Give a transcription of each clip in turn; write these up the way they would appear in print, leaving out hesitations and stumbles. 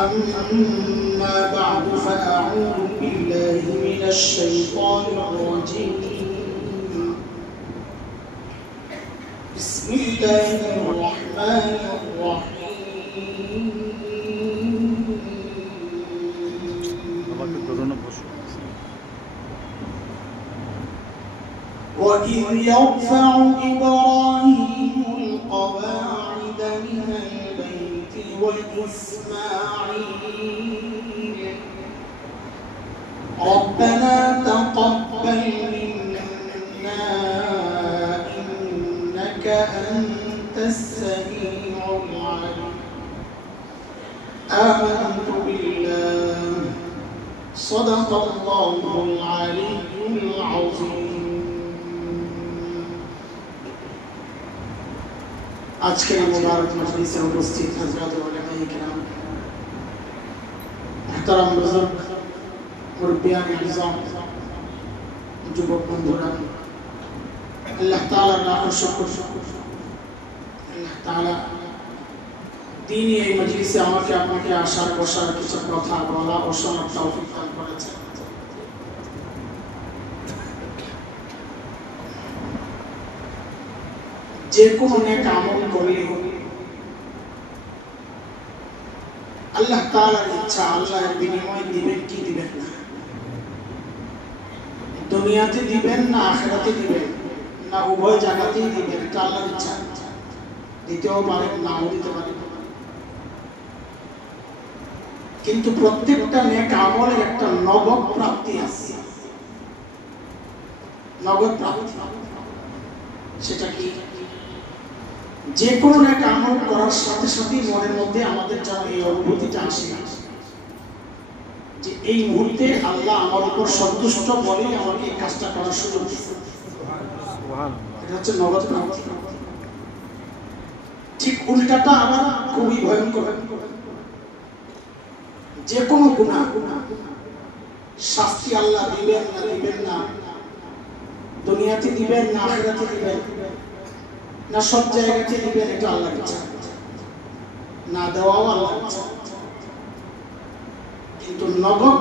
أما بعد فأعوذ بالله من الشيطان الرجيم بسم الله الرحمن الرحيم وإذ يرفع إبراهيم القواعد من البيت وإسماعيل ربنا تقبل منا إنك أنت السميع العليم آمنت بالله صدق الله العلي العظيم আজকের মুবারক মজলিসে উপস্থিত হযরত উলামায়ে কিরাম মুহতারাম বুজুর্গ মুরব্বিয়ান ইনজাম যুবক বন্ধুরা আল্লাহ তাআলার লাখ শুকর আল্লাহ তাআলা দ্বীনি এই মজলিসে আমাকে আপনাকে আসার বসার কিছু কথা বলা ও শোনার তৌফিক দান করেছেন যে কোনো নেক আমল করলে আল্লাহ তাআলার ইচ্ছা আল্লাহর বিনিময় দিবেন কি দিবেন না দুনিয়াতে দিবেন না আখিরাতে দিবেন না উভয় জায়গাতেই দিবেন এটা আল্লাহর ইচ্ছা দিতেও পারেন নাও দিতে পারেন কিন্তু প্রত্যেকটা নেক আমলের একটা নগদ প্রাপ্তি আছে নগদ প্রাপ্তি সেটা কি যে কোনো নেক আমল করার সাথে সাথে মনের মধ্যে আমাদের যেন এই অনুভূতিটা আসে যে এই মুহূর্তে আল্লাহ আমার উপর সন্তুষ্ট বলে আমাকে এই কাজটা করার সুযোগ দিয়েছে এটা হচ্ছে নগদ প্রাপ্তি ঠিক উল্টাটা আবার খুবই ভয়ঙ্কর যে কোনো গুনাহ শাস্তি আল্লাহ দিবেন না দুনিয়াতে দিবেন না আখিরাতে দিবেন না সব জায়গাতে দিবেন এটা আল্লাহর ইচ্ছা না দেওয়াও আল্লাহর ইচ্ছা কিন্তু নগদ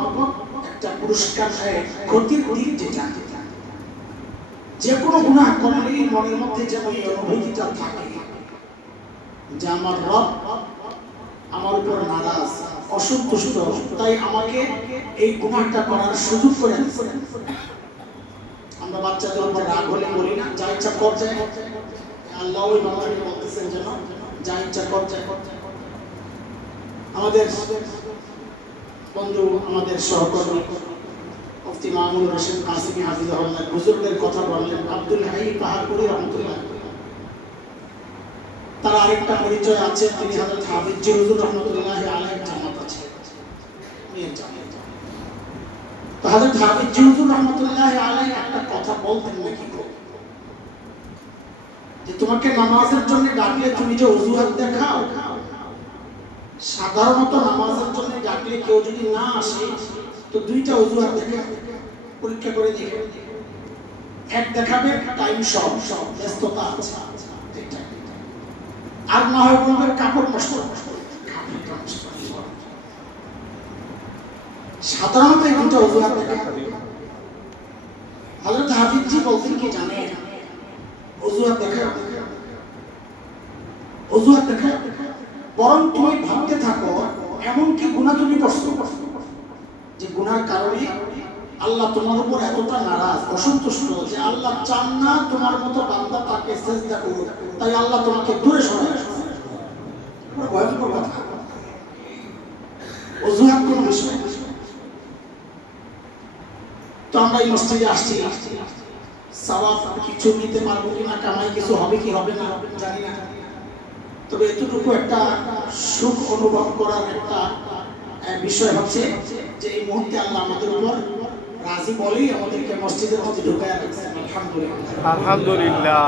একটা পুরস্কার ক্ষতির দিক যেটা যে কোনো গুনাহ করলেই মনের মধ্যে যেন এই অনুভূতিটা থাকে যে আমার রব আমার উপর নারাজ অসন্তুষ্ট তাই আমাকে এই গুনাহটা করার সুযোগ করে দিয়েছেন আমরা বাচ্চাদের উপর রাগ হলে বলি না যা ইচ্ছা কর যায় আল্লাহ ওই মানুষকে বলতেছেন যেন যা ইচ্ছা কর যায় আমাদের বন্ধু আমাদের সহকর্মী মুফতি মামুন হোসেন কাসিমি হাফিজাহুল্লাহ বুজুর্গদের কথা বললেন আব্দুল হাই পাহাড়পুরি রহমতুল্লাহ তার আরেকটা পরিচয় আছে তিনি হযরত হাফিজ হুজুর রহমতুল্লাহি আলাইহি জামাত আছে তো হযরত হাফিজ হুজুর রহমতুল্লাহি আলাইহি একটা কথা বলতেন নাকি যে তোমাকে নামাজের জন্য ডাকলে তুমি যে ওযুহাত দেখাও সাধারণত নামাজের জন্য ডাকলে কেউ যদি না আসে তো দুইটা ওযুহাত দেখা পরীক্ষা করে দেখে এক দেখাবে টাইম সব ব্যস্ততা আছে আর না হয় বলবে কাপড় নষ্ট সাধারণত এই দুটো অজুহাত দেখা হযরত হাফিজজি বলতেন কি জানেন অজুহাত দেখা বরং তুমি ভাবতে থাকো এমন কি গুনাহ তুমি করছো যে গুনার কারণে আল্লাহ তোমার উপর এতটা নারাজ অসন্তুষ্ট যে আল্লাহ চান না তোমার মতো বান্দা তাকে সিজদা করুক তাই আল্লাহ তোমাকে দূরে সরায় রাখছে ভয়ঙ্কর কথা অজুহাত কোন বিষয় তো আমরা এই মসজিদে আসছি সওয়াব কিছু নিতে পারবো কিনা কামাই কিছু হবে কি হবে না জানি না তবে এতটুকু একটা সুখ অনুভব করার একটা বিষয় হচ্ছে যে এই মুহূর্তে আল্লাহ আমাদের উপর রাজি বলেই আমাদেরকে মসজিদের মধ্যে ঢুকায় রাখছেন আলহামদুলিল্লাহ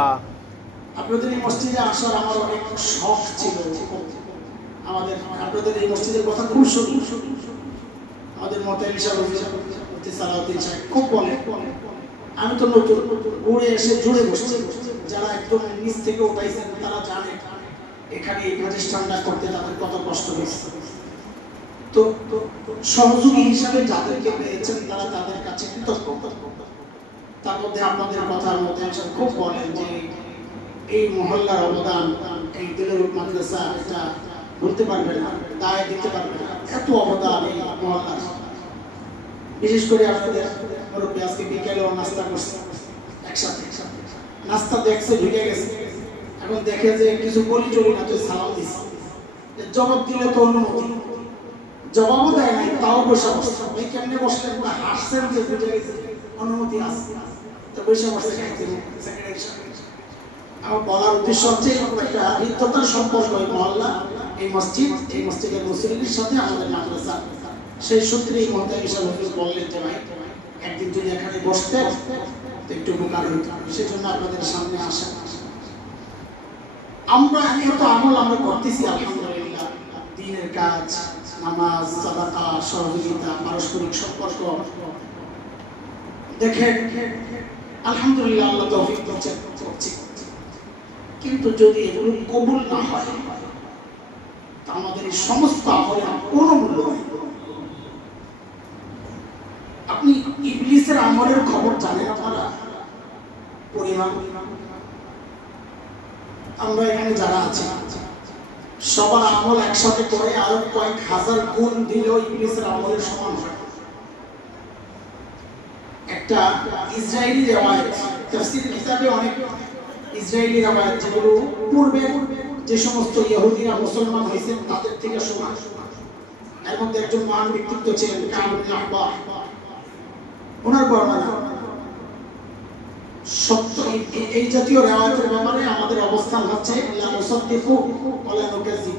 আপনাদের এই মসজিদে আসার আমার অনেক শখ ছিল আমাদের আপনাদের এই মসজিদের কথা খুব শুনি আমাদের মোতায়েন সাহেব সালাউদ্দিন সাহেব খুব বলে আমি তো নতুন উড়ে এসে জুড়ে বসছি যারা একদম নিচ থেকে উঠাইছেন তারা জানে এখানে এই প্রতিষ্ঠানটা করতে তাদের কত কষ্ট হয়েছে তো সহযোগী হিসাবে যাদেরকে পেয়েছেন তারা তাদের কাছে কৃতজ্ঞ। তার মধ্যে আপনাদের কথার মধ্যে খুব বলেন যে এই মহল্লার অবদান, এই দিলের মাদ্রাসা এটা বলতে পারবে না, দায় দিতে পারবে না, এত অবদান এই মহল্লার। বিশেষ করে আপনাদের মুরব্বী আজকে বিকেলেও নাস্তা করছে একসাথে, নাস্তা দেখছে ঢুকে গেছে, এখন দেখে যে কিছু বলি চলি না, তো সালাম দিচ্ছে, জবাব দিলে তো অনুমতি, জবাবও দেয় নাই, তাও বসে বসছে। ওই কেমনে বসলেন, হাসছেন যে বুঝে গেছে অনুমতি আছে, তো বসে বসে আমার বলার উদ্দেশ্য হচ্ছে একটা হৃদ্যতার সম্পর্ক এই মহল্লা, এই মসজিদ, এই মসজিদের মুসলিমের সাথে আমাদের মাদ্রাসা। সেই সূত্রে এই মহতাব হিসাবে বললেন যে ভাই একদিন যদি এখানে বসতেন একটু উপকার হইত, সেজন্য আপনাদের সামনে আসা। আমরা এত আমল আমরা করতেছি আলহামদুলিল্লাহ, দ্বীনের কাজ, নামাজ, সাদাকা, সহযোগিতা, পারস্পরিক সম্পর্ক, দেখেন আলহামদুলিল্লাহ আল্লাহ তৌফিক দিচ্ছেন। কিন্তু যদি এগুলো কবুল না হয় তা আমাদের এই সমস্ত আমলের কোনো মূল্য নেই। আপনি ইবলিসের আমলের খবর জানেন আপনারা? পরিমাণ আমরা এখানে যারা আছি সবার আমল একসাথে করে আরো কয়েক হাজার গুণ দিলেও ইবলিসের আমলের সমান হয়। একটা ইসরায়েলি রিওয়ায়াত, তাফসীর কিতাবে অনেক ইসরায়েলি রিওয়ায়াত যেগুলো পূর্বে যে সমস্ত ইহুদিরা মুসলমান হয়েছেন তাদের থেকে সমান। এর মধ্যে একজন মহান ব্যক্তিত্ব ছিলেন কাব ইবনে আহবার, ওনার বর্ণনা সত্য। এই জাতীয় রিওয়ায়াতের ব্যাপারে আমাদের অবস্থান হচ্ছে লা মুসাদ্দিকু ওয়া লা নুকাযযিব,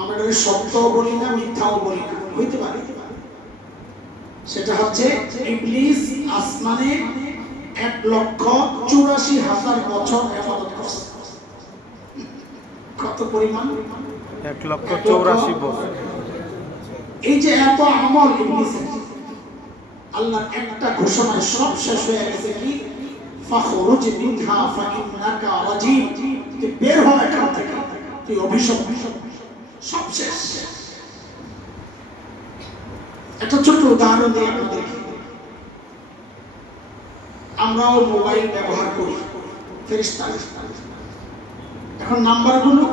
আমরা সত্যও বলি না, মিথ্যাও বলি না। হইতে পারে সেটা হচ্ছে ইবলিস আসমানে 1,84,000 বছর ইবাদত করছে। কত পরিমাণ? 1,84,000 বছর। এই যে এত আমল ইবলিসের, আল্লাহ একটা ঘোষণায় সব শেষ হয়ে গেছে। কি? ফাখরুজ মিনহা ফাইন্নাকা রাজিম, তুই বের হ এখান থেকে, তুই অভিশপ্ত, সব শেষ। একটা ছোট উদাহরণ দিয়ে আপনাদের, আমরাও মোবাইল ব্যবহার করি, ফেরেশতা এখন নাম্বারগুলো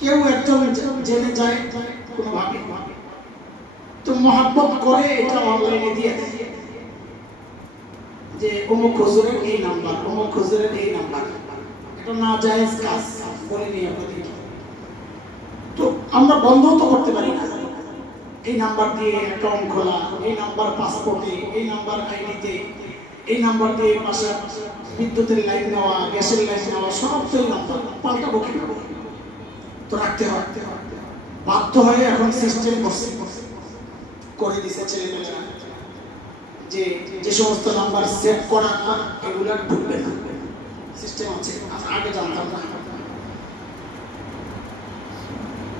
কেউ একজন জেনে যায় কোনোভাবে, তো মহাব্বত করে এটা অনলাইনে দিয়ে দেয় যে অমুক হুজুরের এই নাম্বার, অমুক হুজুরের এই নাম্বার। এটা না জায়েজ কাজ বলে নিয়ে আপনাদের, তো আমরা বন্ধ তো করতে পারি না। এই নাম্বার দিয়ে অ্যাকাউন্ট খোলা, এই নাম্বার পাসপোর্টে, এই নাম্বার আইডিতে, এই নাম্বার দিয়ে পাশে বিদ্যুতের লাইন নেওয়া, গ্যাসের লাইন নেওয়া, সব তো এই নাম্বার পাল্টাবো কিভাবে? তো রাখতে হয়, বাধ্য হয়ে এখন সিস্টেম করে দিছে ছেলেমেয়েরা যে যে সমস্ত নাম্বার সেভ করা না এগুলো ঢুকবে না, সিস্টেম আছে। আগে জানতাম না।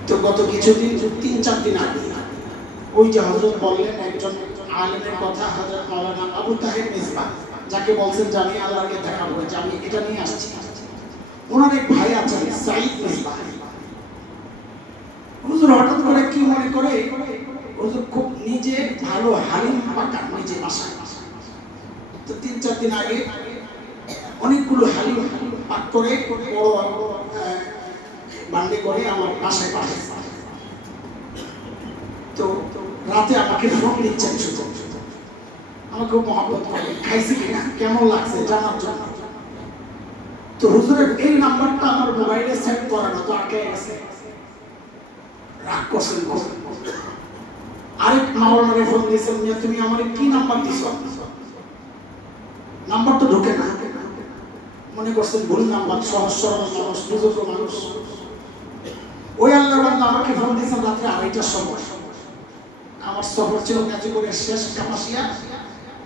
তো গত কিছুদিন, 3-4 দিন আগে ওই যে হযরত বললেন একজন আলেমের কথা, হযরত মাওলানা আবু তাহের মিসবাহ, যাকে বলছেন জানি আল্লাহকে দেখাবো, যে আমি এটা নিয়ে আসছি। ওনার এক ভাই আছেন সাঈদ মিসবাহ। হুজুর হঠাৎ করে কি মনে করে, হুজুর খুব নিজে ভালো হালিম পাকান নিজে বাসায়। তো 3-4 দিন আগে অনেকগুলো হালিম পাক করে বড় বান্ডে করে আমার বাসায় পাঠায়। তো রাতে আমাকে ফোন দিচ্ছেন, শুধু আমাকে মহব্বত করে, খাইছি কিনা, কেমন লাগছে জানার জন্য। তো হুজুরের এই নাম্বারটা আমার মোবাইলে সেভ করানো, তো আটকে গেছে। রাগ করছেন। আরেক মাওলানারে ফোন দিয়েছেন, তুমি আমার কি নাম্বার দিছো, নাম্বার তো ঢোকে না। মনে করছেন ভুল নাম্বার, সহজ সরল মানুষ, বুজুর্গ মানুষ। ওই আল্লাহর বান্দা আমাকে ফোন দিয়েছেন রাত্রে 2:30টার সময়। আমার সফর ছিল গাজীপুরে, শেষ কাপাসিয়া,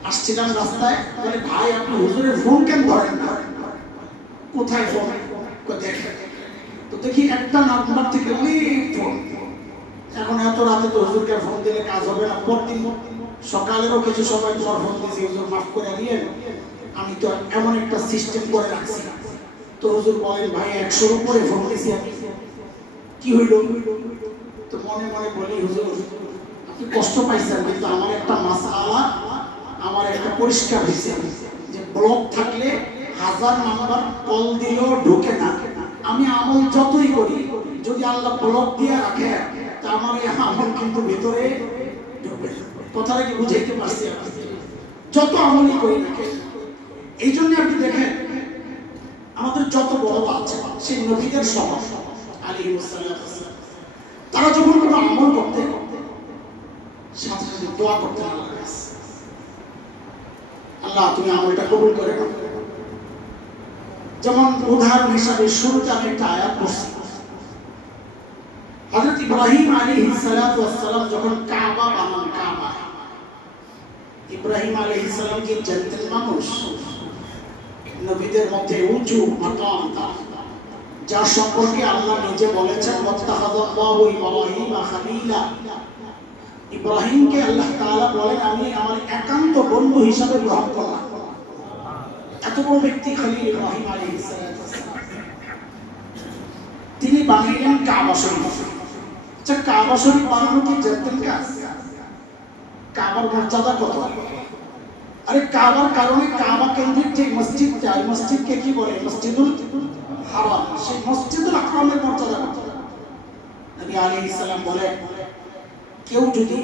আসছিলাম রাস্তায়, বলে ভাই আপনি হুজুরের ফোন কেন ধরেন না? কোথায় ফোন? দেখেন তো দেখি একটা নাম্বার থেকে অনেক ফোন। এখন এত রাতে তো হুজুরকে ফোন দিলে কাজ হবে না। পরদিন সকালেরও কিছু সময় পর ফোন দিয়েছি, হুজুর মাফ করে দিয়েন, আমি তো এমন একটা সিস্টেম করে রাখছি। তো হুজুর বলেন ভাই 100-র উপরে ফোন দিয়েছি আমি, কি হইল? তো মনে মনে বলি, হুজুর আপনি কষ্ট পাইছেন, কিন্তু আমার একটা মাসআলা আমার একটা পরিষ্কার হয়েছে যে ব্লক থাকলে 1000 নাম্বার কল দিলেও ঢোকে না। আমি আমল যতই করি, যদি আল্লাহ ব্লক দিয়ে রাখে তা আমার এই আমল কিন্তু ভিতরে ঢুকবে। কথাটা কি বুঝাইতে পারছি? যত আমলই করি না কেন, এই জন্য আপনি দেখেন আমাদের যত বড় আছে সেই নবীদের স্বভাব আলাইহিস সালাম, তারা যখন কোনো আমল করতে সাথে সাথে দোয়া করতে, আল্লাহ তুমি আমলটা কবুল করে নাও। যেমন উদাহরণ হিসাবে শুরুতে আমি একটা আয়াত পড়ছি, হযরত ইব্রাহিম আলাইহিস সালাম যখন কাবা বানান, কাবা, ইব্রাহিম আলাইহিস সালাম কি জান্নাতের মানুষ, নবীদের মধ্যে উঁচু মাকাম, যার সম্পর্কে আল্লাহ নিজে বলেছেন ওয়াত্তাখাযাল্লাহু ইব্রাহিমা খলিলা, ইব্রাহিমকে আল্লাহ তাআলা বলেন আমি আমার একান্ত বন্ধু হিসাবে গ্রহণ করলাম। এত বড় ব্যক্তি খলিল ইব্রাহিম আলাইহিস সালাম, তিনি বানাইলেন কাবা শরীফ। আচ্ছা, কাবা শরীফ বানানো কি জান্নাতের কাজ? কাবার মর্যাদা কত? আরে কাবার কারণে কাবা কেন্দ্রিক যে মসজিদটা, এই মসজিদকে কি বলে? মসজিদুল হারাম। সেই মসজিদুল হারামের মর্যাদা কত? নবী আলাইহিস সালাম বলেন কেউ যদি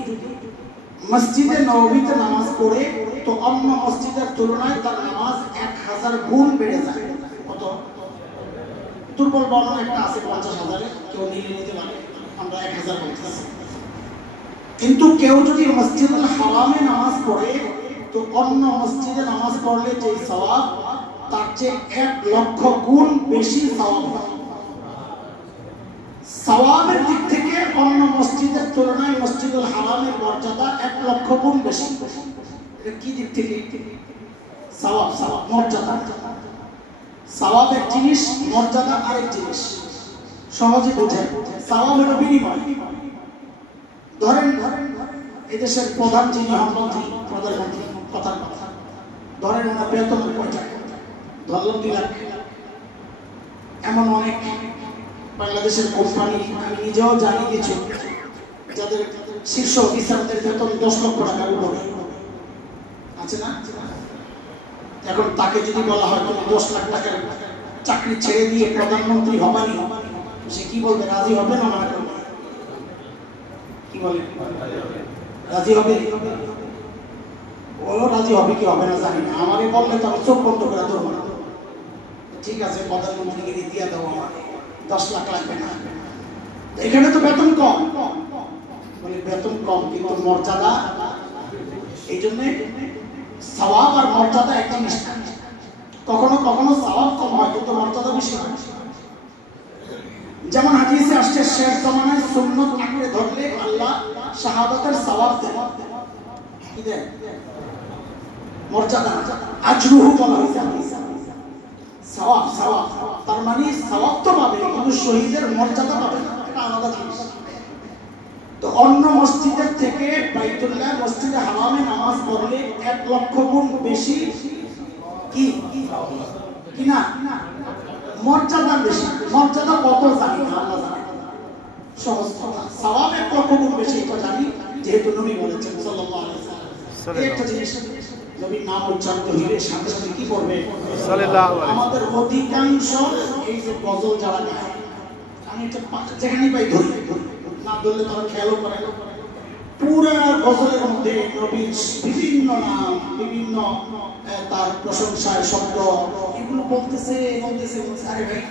মসজিদে নববীতে নামাজ পড়ে তো অন্য মসজিদের তুলনায় তার নামাজ 1000 গুণ বেড়ে যায়। কত? দুর্বল বর্ণনা একটা আছে 50,000-এ, কেউ নিতে পারে, আমরা 1000 বলতেছি। কিন্তু কেউ যদি মসজিদুল হারামে নামাজ পড়ে তো অন্য মসজিদে নামাজ পড়লে যে সওয়াব তার চেয়ে 1,00,000 গুণ বেশি সওয়াব হয়। সওয়াবের দিক থেকে অন্য মসজিদের তুলনায় মসজিদুল হারামের মর্যাদা 1,00,000 গুণ বেশি। এটা কি দিক থেকে? সওয়াব, সওয়াব, মর্যাদা। সওয়াব এক জিনিস, মর্যাদা আরেক জিনিস। সহজে বোঝেন, সওয়াব হলো বিনিময়। ধরেন এদেশের প্রধান যিনি হন মন্ত্রী, প্রধানমন্ত্রী, কথার কথা ধরেন ওনার বেতন কয় টাকা? ধরলাম 2 লাখ। এমন অনেক বাংলাদেশের কোম্পানি, আমি নিজেও জানি কিছু, যাদের শীর্ষ অফিসারদের বেতন 10 লক্ষ টাকার উপরে আছে না? এখন তাকে যদি বলা হয় তুমি 10 লাখ টাকার চাকরি ছেড়ে দিয়ে প্রধানমন্ত্রী হবানি, সে কি বলবে? রাজি হবে না? মনে করবে কি বলে? রাজি হবে? ও রাজি হবে কি হবে না জানি না, আমারে বললে তো আমি চোখ বন্ধ করে ধরবো না। ঠিক আছে, প্রধানমন্ত্রীকে দিয়ে দাও, আমার 10 লাখ লাগবে না। এখানে তো বেতন কম, বলে বেতন কম কিন্তু মর্যাদা। এই জন্য সওয়াব আর মর্যাদা এক জিনিস না। কখনো কখনো সওয়াব কম হয় কিন্তু মর্যাদা বেশি হয়। যেমন হাদিসে আসছে শেষ জামানায় সুন্নাত আঁকড়ে ধরলে আল্লাহ শাহাদাতের সওয়াব দেন। কি দেন? মর্যাদা, আজরুহু বলা হয়েছে। সওয়াব, সওয়াব, তার মানে সওয়াব তো পাবে কিন্তু শহীদের মর্যাদা পাবে না, এটা আলাদা জিনিস। তো অন্য মসজিদের থেকে বাইতুল্লাহ মসজিদে হারামে নামাজ পড়লে 1,00,000 গুণ বেশি কি কিনা মর্যাদা বেশি। মর্যাদা কত জানি না, আল্লাহ জানে। সহজ কথা, সওয়াব 1,00,000 গুণ বেশি এটা জানি, যেহেতু নবী বলেছেন সাল্লাল্লাহু আলাইহি ওয়াসাল্লাম। এই একটা জিনিস, নবীর নাম উচ্চারিত হইলে সাথে সাথে কি করবে? সাল্লাল্লাহু আলাইহি। আমাদের অধিকাংশ এই যে গজল যারা গায়, আমি এটা যেখানেই পাই ধরি, না ধরলে তারা খেয়ালও করে না। পুরা গজলের মধ্যে নবীর বিভিন্ন নাম, বিভিন্ন তার প্রশংসার শব্দ, এগুলো বলতেছে। আরে ভাই,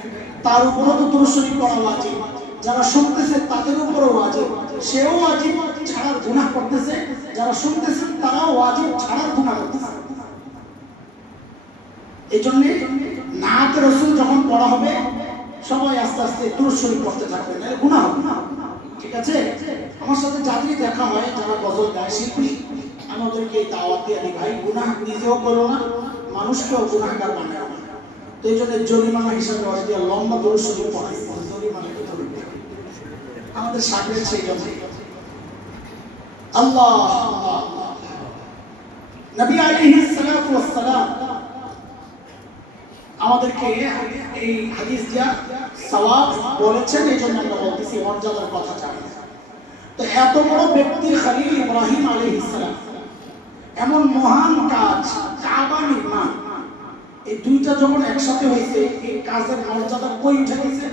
তার উপরও তো দুরূদ শরীফ পড়া ওয়াজিব, যারা শুনতেছে তাদের উপরও ওয়াজিব। সেও ওয়াজিব ছাড়ার গুনাহ করতেছে, যারা শুনতেছেন তারাও ওয়াজিব ছাড়ার গুনাহ করতেছে। এই জন্য নাত রাসূল যখন পড়া হবে সবাই আস্তে আস্তে দুরূদ শরীফ পড়তে থাকবে, না গুনাহ হবে না। ঠিক আছে? আমার সাথে যাদের দেখা হয় যারা গজল গায়, শিল্পী, আমি ওদেরকে এই দাওয়াত দিয়ে দিই, ভাই গুনাহ নিজেও করো না, মানুষকেও গুনাহগার বানাও না। তো এই জন্য জরিমানা হিসাবে অনেকে লম্বা দুরূদ শরীফ পড়ায়, জরিমানা কি করবে? আমাদের সাগরে সেই কথা। আল্লাহ নবী আলাইহিস সালাতু ওয়াস সালাম আমাদেরকে এই হাদিস দিয়া সওয়াব বলেছেন, এই জন্য আমরা বলতেছি মর্যাদার কথা জানি। তো এত বড় ব্যক্তি খলিল ইব্রাহিম আলাইহিস সালাম এমন মহান কাজ কাবা নির্মাণ, এই দুইটা যখন একসাথে হয়েছে এই কাজের মর্যাদা কই উঠে গেছে।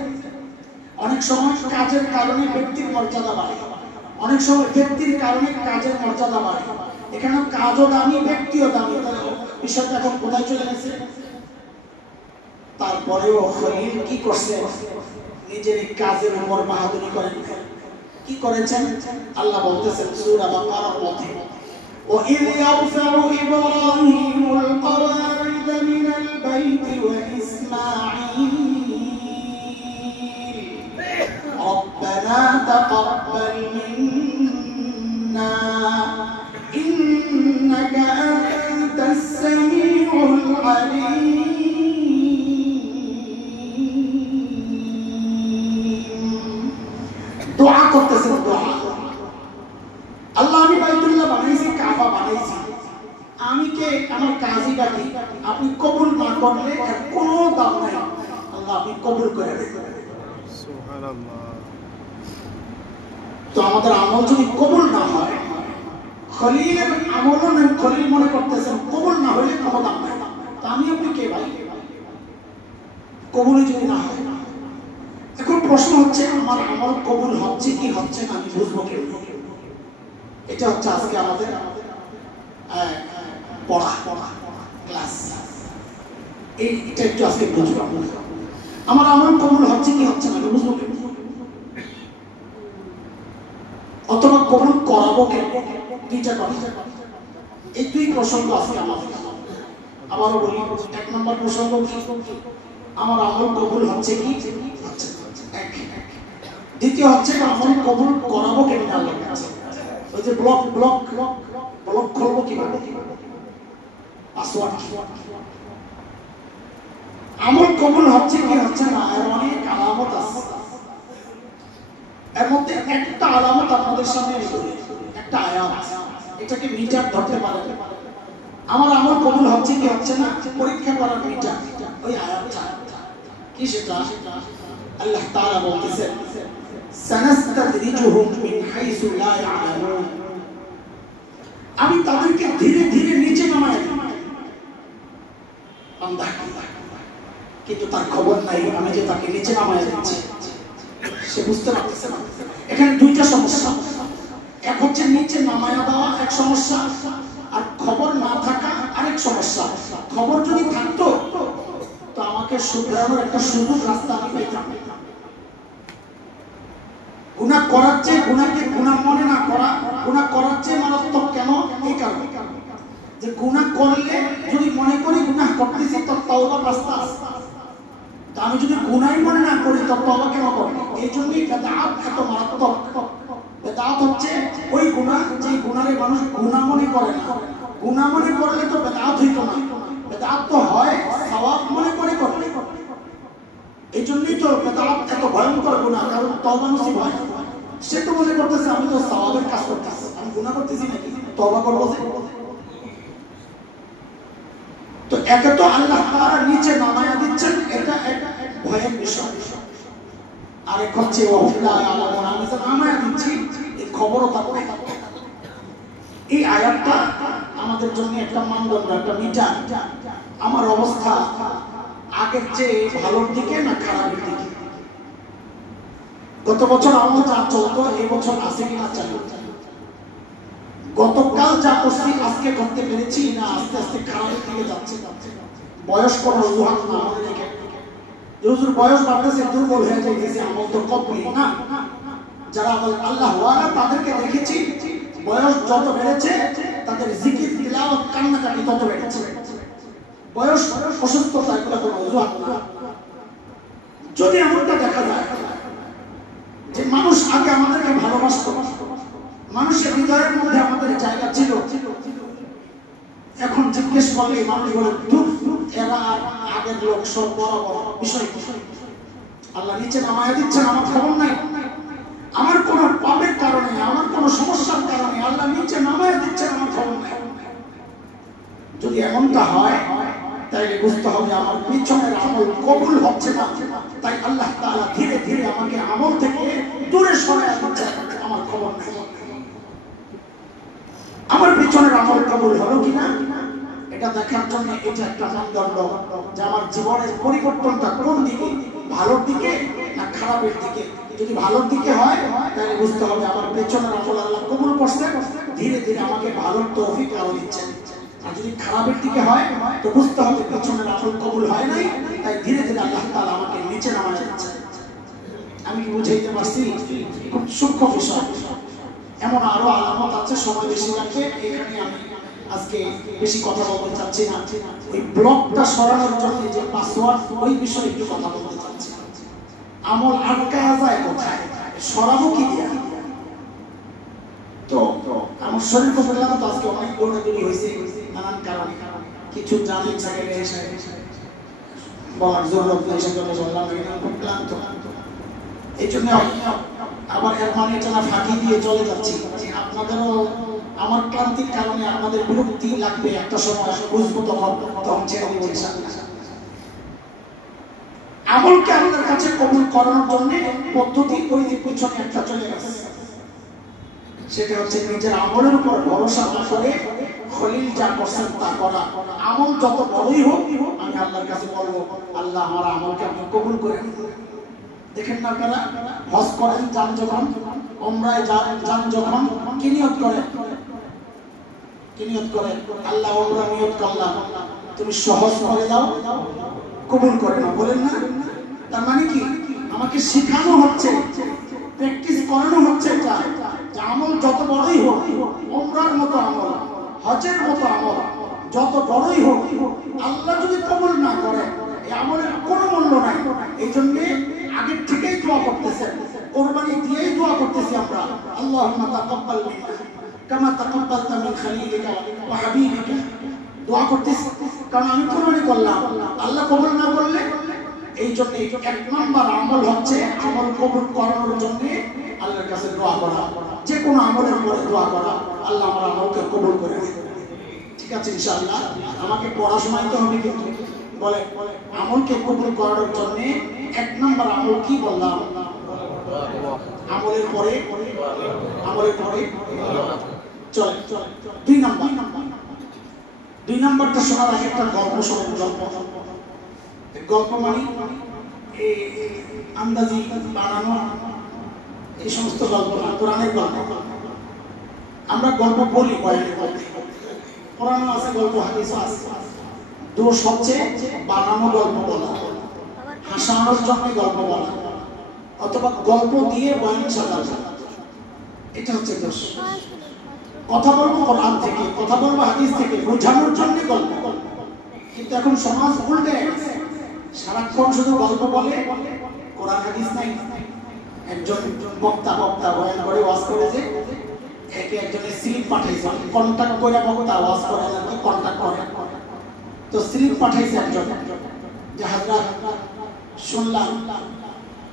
অনেক সময় কাজের কারণে ব্যক্তির মর্যাদা বাড়ে, অনেক সময় ব্যক্তির কারণে কাজের মর্যাদা বাড়ে। এখানে কাজও দামি, ব্যক্তিও দামি, বিষয়টা এখন কোথায় চলে গেছে? তারপরেও খলিল কি করছে? নিজের কাজের উপর বাহাদুরি করেন। কি করেছেন? আল্লাহ বলতেছেন সূরা বাকারার মধ্যে, وَإِذْ يَرْفَعُ إِبْرَاهِيمُ الْقَوَاعِدَ مِنَ الْبَيْتِ وَإِسْمَاعِيلُ رَبَّنَا تَقَبَّلْ مِنَّا إِنَّكَ أَنْتَ السَّمِيعُ الْعَلِيمُ। দোয়া করতেছেন, দোয়া, আল্লাহ আমি বাইতুল্লাহ বানাইছি, কাবা বানাইছি, আমি কে আমার কাজী বাকি, আপনি কবুল না করলে এর কোনো দাম নাই, আল্লাহ আপনি কবুল করে দেন। সুবহানাল্লাহ। তো আমাদের আমল যদি কবুল না হয়, খলিলের আমলও নেই, খলিল মনে করতেছেন কবুল না হলে কোনো দাম নাই। তা আমি আপনি কে ভাই? কবুলই যদি না হয়, এখন প্রশ্ন হচ্ছে আমার আমল কবুল হচ্ছে কি হচ্ছে না আমি বুঝবো কেমন? এটা হচ্ছে আজকে আমাদের পড়া ক্লাস। এইটা একটু আজকে বুঝবো, আমার আমল কবুল হচ্ছে কি হচ্ছে না আমি বুঝবো কেমন? অথবা কবুল করাবো কেন? দুইটা কথা, এই দুই প্রসঙ্গ আজকে আমাদের। আবারও বলি, এক নম্বর প্রসঙ্গ কি? আমার আমল কবুল হচ্ছে কি হচ্ছে না। দ্বিতীয় হচ্ছে আমল কবুল করাবো কেন আল্লাহর কাছে। ওই যে ব্লক ব্লক ব্লক খুলবো কিভাবে, পাসওয়ার্ড কি? আমল কবুল হচ্ছে কি হচ্ছে না এর অনেক আলামত আছে। এর মধ্যে একটা আলামত আপনাদের সামনে একটা আয়াত, এটাকে মিটার ধরতে পারেন। আমার আমল কবুল হচ্ছে কি হচ্ছে না পরীক্ষা করার মিটার ওই আয়াতটা কি? সেটা আল্লাহ তাআলা বলতেছেন সানাস্তাদরিজুহুম মিন হাইসু লা ইয়ালামুন, আমি তাদেরকে ধীরে ধীরে নিচে নামাই দিই। বান্দা কিন্তু তার খবর নাই আমি যে তাকে নিচে নামাই দিচ্ছি, সে বুঝতে পারতেছে না। এখানে দুইটা সমস্যা, এক হচ্ছে নিচে নামায়া দেওয়া এক সমস্যা, আর খবর না থাকা আরেক সমস্যা। খবর যদি থাকতো তো আমাকে শুধরানোর একটা সুযোগ রাস্তা আমি পেতাম। গুনাহ করার চেয়ে গুনাহকে গুনাহ মনে না করা, গুনাহ করার চেয়ে মারাত্মক কেন? এই কারণে যে গুনাহ করলে যদি মনে করি গুনাহ করতেছি তো তওবার রাস্তা আছে, তা আমি যদি গুনাহই মনে না করি তো তওবা কেন করব? এই জন্যই বিদআত এত মারাত্মক। বিদআত হচ্ছে ওই গুনাহ যে গুনাহে মানুষ গুনাহ মনে করে না। গুনাহ মনে করলে তো বিদআত হইতো না, বিদআত তো হয় সওয়াব মনে করে করলে। এই জন্যই তো বিদআত এত ভয়ঙ্কর গুনাহ, কারণ তওবা নসিব হয়। সে তো মনে করতেছে আমি তো সওয়াবের কাজ করতেছি, আমি গুনাহ করতেছি নাকি, তওবা করব যে। তো একে তো আল্লাহ তাআলা নিচে নামায়া দিচ্ছেন, এটা একটা ভয়ের বিষয়। আরেক হচ্ছে ওয়াহুল্লাহ আলামুন, আমি যে নামায়া দিচ্ছি এই খবরও থাকবে। এই আয়াতটা আমাদের জন্য একটা মানদণ্ড, একটা মিটার। আমার অবস্থা আগের চেয়ে ভালোর দিকে না খারাপের দিকে? গত বছর আমার যা চলতো এই বছর আছে কিনা চালু? গতকাল যা করছি আজকে করতে পেরেছি না আস্তে আস্তে খারাপের দিকে যাচ্ছে? বয়স কোন অজুহাত না আমাদের দিকে। হুজুর বয়স বাড়তেছে, দুর্বল হয়ে যাইতেছে, আমল তো কমপ্লিট না। যারা আল্লাহ ওয়ালা তাদেরকে দেখেছি বয়স যত বেড়েছে তাদের জিকির তিলাওয়াত কান্নাকাটি তত বেড়েছে। বয়স অসুস্থতা এগুলো কোনো অজুহাত না। যদি এমনটা দেখা যায় যে মানুষ আগে আমাদেরকে ভালোবাসত, মানুষের হৃদয়ের মধ্যে আমাদের জায়গা ছিল, এখন জিজ্ঞেস করলে মানুষ বলে এরা আগের লোক সব বরাবর। বিষয় আল্লাহ নিচে নামায়া দিচ্ছেন, আমার খবর নাই। আমার কোনো পাপের কারণে, আমার কোনো সমস্যার কারণে আল্লাহ নিচে নামায়া দিচ্ছেন, আমার খবর নাই। যদি এমনটা হয় তাইলে বুঝতে হবে আমার পিছনের আমল কবুল হচ্ছে না, তাই আল্লাহ তাআলা ধীরে ধীরে আমাকে আমল থেকে দূরে সরাইয়া দিচ্ছেন, আমার খবর নাই। পেছনের আমল কবুল হলো কিনা এটা দেখার জন্য এটা একটা মানদণ্ড যে আমার জীবনের পরিবর্তনটা কোন দিকে, ভালোর দিকে না খারাপের দিকে। যদি ভালোর দিকে হয় তাহলে বুঝতে হবে আমার পেছনের আমল আল্লাহ কবুল করছে, ধীরে ধীরে আমাকে ভালোর তৌফিক আরো দিচ্ছেন। আর যদি খারাপের দিকে হয় তো বুঝতে হবে পেছনের আমল কবুল হয় নাই, তাই ধীরে ধীরে আল্লাহ তাআলা আমাকে নিচে নামায় দিচ্ছেন। আমি কি বুঝাইতে পারছি? খুব সূক্ষ্ম বিষয়। এমন আরো আলামত আছে, সময় বেশি লাগবে, এখানে আমি আজকে বেশি কথা বলতে চাচ্ছি না। ওই ব্লকটা সরানোর জন্য যে পাসওয়ার্ড, ওই বিষয়ে একটু কথা বলতে চাচ্ছি। আমল আটকায়া যায় কোথায়, সরাবো কি দিয়া? তো আমার শরীর কথা বললাম তো আজকে অনেক দৌড়াদৌড়ি হয়েছে নানান কারণে, কিছু জানি জায়গায় এসে বলার জরুরত নেই, সেজন্য বললাম খুব ক্লান্ত। এই জন্য আবার এর মানে এটা না ফাঁকি দিয়ে চলে যাচ্ছি। আপনাদেরও আমার ক্লান্তির কারণে আপনাদের বিরক্তি লাগবে, একটা সময় বুঝবো, তখন ছেড়ে দেবো ইনশাআল্লাহ। আমলকে আপনার কাছে কবুল করানোর জন্য পদ্ধতি ওই যে পিছনে একটা চলে গেছে, সেটা হচ্ছে নিজের আমলের উপর ভরসা না করে খলিল যা করছেন তা করা। আমল যত বড়ই হোক আমি আল্লাহর কাছে বলবো, আল্লাহ আমার আমলকে আপনি কবুল করেন। দেখেন না আপনারা হজ করেন, যান যখন, উমরায় যান যখন, কি নিয়ত করেন? কি নিয়ত করেন? আল্লাহ উমরা নিয়ত করলাম, তুমি সহজ করে দাও, কবুল করে নাও, বলেন না? তার মানে কি আমাকে শেখানো হচ্ছে, প্র্যাকটিস করানো হচ্ছে এটা যে আমল যত বড়ই হোক, উমরার মতো আমল, হজের মতো আমল যত বড়ই হোক, আল্লাহ যদি কবুল না করে এই আমলের কোনো মূল্য নাই। এই জন্য আগের থেকেই দোয়া করতেছেন, কোরবানি দিয়েই দোয়া করতেছি আমরা, আল্লাহুম্মা তাকাব্বাল মিন্না কামা তাকাব্বালতা মিন খালিলিকা ওয়া হাবিবিকা, দোয়া করতেছি। কারণ আমি কোরবানি করলাম, আল্লাহ কবুল না করলে, এই জন্য এক নম্বর আমল হচ্ছে আমল কবুল করানোর জন্য আল্লাহর কাছে দোয়া করা, যে কোনো আমলের পরে দোয়া করা, আল্লাহ আমার আমলকে কবুল করে নেন। ঠিক আছে ইনশাআল্লাহ। আমাকে পড়াশোনায় তো হবে, কিন্তু বলে আমলকে কবুল করানোর জন্য এক নম্বর আমল কি বললাম? আমলের পরে, আমলের পরে চলে দুই নম্বরটা শোনার আগে একটা গল্প শোনেন। গল্প মানে আন্দাজি বানানো এই সমস্ত গল্প না, কোরআনের গল্প। আমরা গল্প বলি, কোরআন আছে, গল্প হাদিস আছে। দোষ হচ্ছে বানানো গল্প বলা, হাসানোর জন্য গল্প বলা, অথবা গল্প দিয়ে বয়ান সাজানো, এটা হচ্ছে দোষ। কথা বলবো কোরআন থেকে, কথা বলবো হাদিস থেকে, বোঝানোর জন্য গল্প। কিন্তু এখন সমাজ উল্টে গেছে, সারাক্ষণ শুধু গল্প বলে, কোরআন হাদিস নাই। একজন বক্তা বয়ান করে, ওয়াজ করে, যে একে একজনের স্লিপ পাঠাইছে, কন্টাক্ট করে বক্তা ওয়াজ করে, নাকি কন্টাক্ট করে, তো স্লিপ পাঠাইছে একজন যে হাজরাত শুনলাম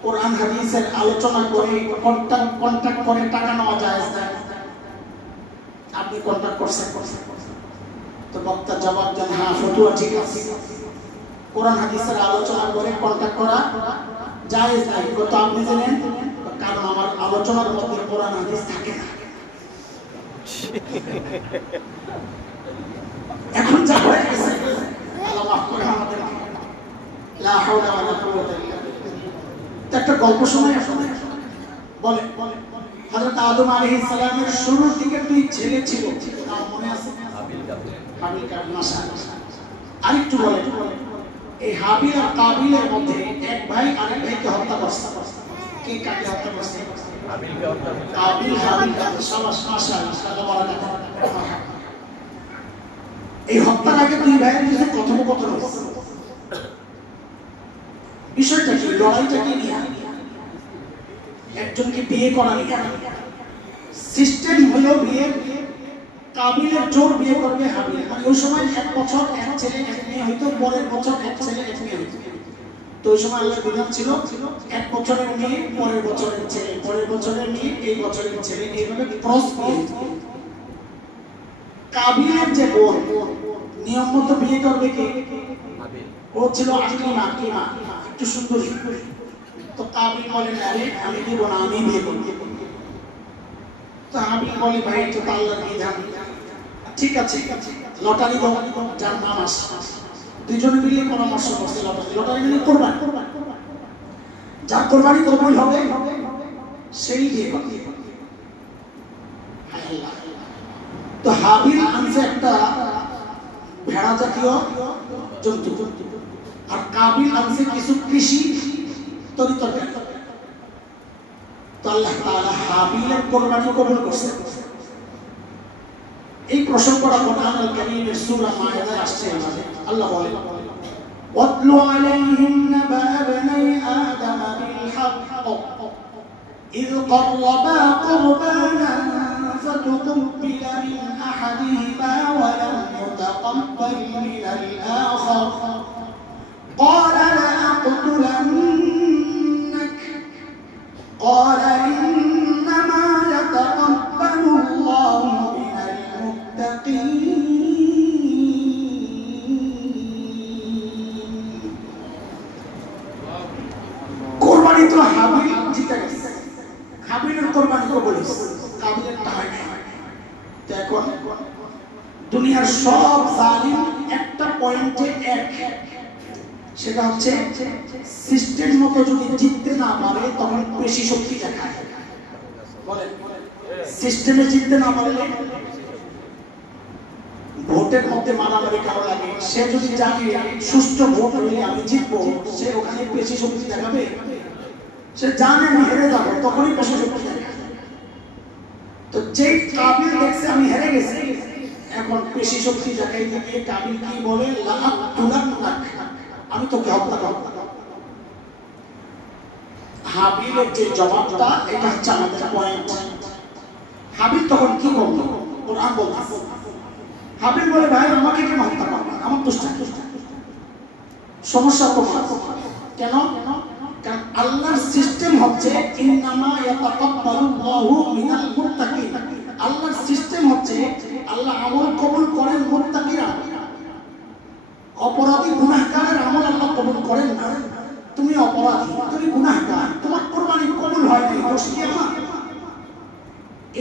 কোরআন হাদিসের আলোচনা করে কন্টাক্ট করে টাকা নেওয়া যায়, আপনি কন্টাক্ট করছেন? তো বক্তা জবাব দেন, হ্যাঁ ফতুয়া ঠিক আছে, কোরআন হাদিসের আলোচনা করে কন্টাক্ট করা জায়েজ নাই। কত আপনি জানেন? কারণ আমার আলোচনার মধ্যে কোরআন হাদিস থাকে না। এখন যা হয়ে গেছে, আল্লাহ মাফ করে আমাদের, লা হাওলা ওয়ালা কুওয়াতা ইল্লা বিল্লাহ। একটা গল্প শোনাই আপনাদের। বলে হযরত আদম আলাইহিস সালামের শুরুর দিকে দুই ছেলে ছিল, নাম মনে আছে? হাবিল কাবিল। মাশাআল্লাহ। আরেকটু বলে, এই হাবিল আর কাবিলের মধ্যে এক ভাই আরেক ভাইকে হত্যা করছে। কে কাকে হত্যা করছে? হাবিলকে হত্যা করছে। কাবিল হাবিলকে। শাবাশ, মাশাআল্লাহ, সুবহানাল্লাহ। এই হত্যার আগে দুই ভাইয়ের মধ্যে কথোপকথন হচ্ছে। বিষয়টা কি? লড়াইটা কি নিয়ে? একজনকে বিয়ে করা নিয়ে। সিস্টেম হলো বিয়ে, কাবিলের জোর বিয়ে করবে হাবিল। মানে ওই সময় এক বছর এক ছেলে এক মেয়ে হইতো, পরের বছর এক ছেলে এক মেয়ে হইতো। তো ওই সময় আল্লাহর বিধান ছিল এক বছরের মেয়ে পরের বছরের ছেলে, পরের বছরের মেয়ে এই বছরের ছেলে, এইভাবে ক্রস বিয়ে। কাবিলের যে বোন, নিয়ম মতো বিয়ে করবে কে? ও ছিল আকলিমা, একটু সুন্দর। তো কাবিল বলেন, আরে আমি দিব না, আমি বিয়ে করব। তো হাবিল বলে, ভাই এটা তো আল্লাহর বিধান, ঠিক আছে লটারি দাও, যার নাম আসে দুইজনে মিলে পরামর্শ করছে লটারি মিলে করবেন, যার কোরবানি কবুল হবে সেই দিয়ে করবে। তো হাবিল আনছে একটা ভেড়া জাতীয় জন্তু, আর কাবিল আনছে কিছু কৃষি তরিতরকারি। তো আল্লাহ তাআলা হাবিলের কোরবানি কবুল করছে। এই প্রসঙ্গটা কোরআনুল কারীমের সূরা মায়েদায় আসছে। আল্লাহ বলেন ওয়াতলু আলাইহিম নাবা বনি আদম বিল হক إذ قربا قربانا فتقبل من أحدهما ولم يتقبل من الآخر قال لأقتلنك قال إنما يتقبل الله من المتقين قرباني تو حابيل জিতে গেছে। হাবিলের কোরবানি কবুল হয়েছে, কাবিলের হয় না। এখন দুনিয়ার সব জালিম একটা পয়েন্টে এক, সেটা হচ্ছে সিস্টেম মতো যদি জিততে না পারে তখন বেশি শক্তি দেখায়। বলেন সিস্টেমে জিততে না পারলে ভোটের মধ্যে মারামারি কারো লাগে, সে যদি জানে সুষ্ঠু ভোট হলে আমি জিতবো, সে ওখানে বেশি শক্তি দেখাবে। সে জানে আমি হেরে যাবো, তখনই বেশি শক্তি দেখায়। তো যেই কাবিল দেখছে আমি হেরে গেছি, এখন বেশি শক্তি দেখাইতে গিয়ে কাবিল কি বলে আমি তোকে হত্যা করব। হাবিলের যে জবাবটা এটা হচ্ছে আমাদের পয়েন্ট। হাবিল তখন কি বলতো কোরআন বলতেছে, হাবিল বলে ভাই আমাকে কেন হত্যা করবে, আমার দোষ সমস্যা তোমার কেন? কারণ আল্লাহর সিস্টেম হচ্ছে ইন্নামা ইয়াতাকাব্বালুল্লাহু মিনাল মুত্তাকিন। আল্লাহর সিস্টেম হচ্ছে আল্লাহ আমল কবুল করেন মুত্তাকিরা, অপরাধী গুনাহগারের আমল আল্লাহ কবুল করেন না। তুমি অপরাধী, তুমি গুনাহগার, তোমার কোরবানি কবুল হয়নি, দোষ কি আমার?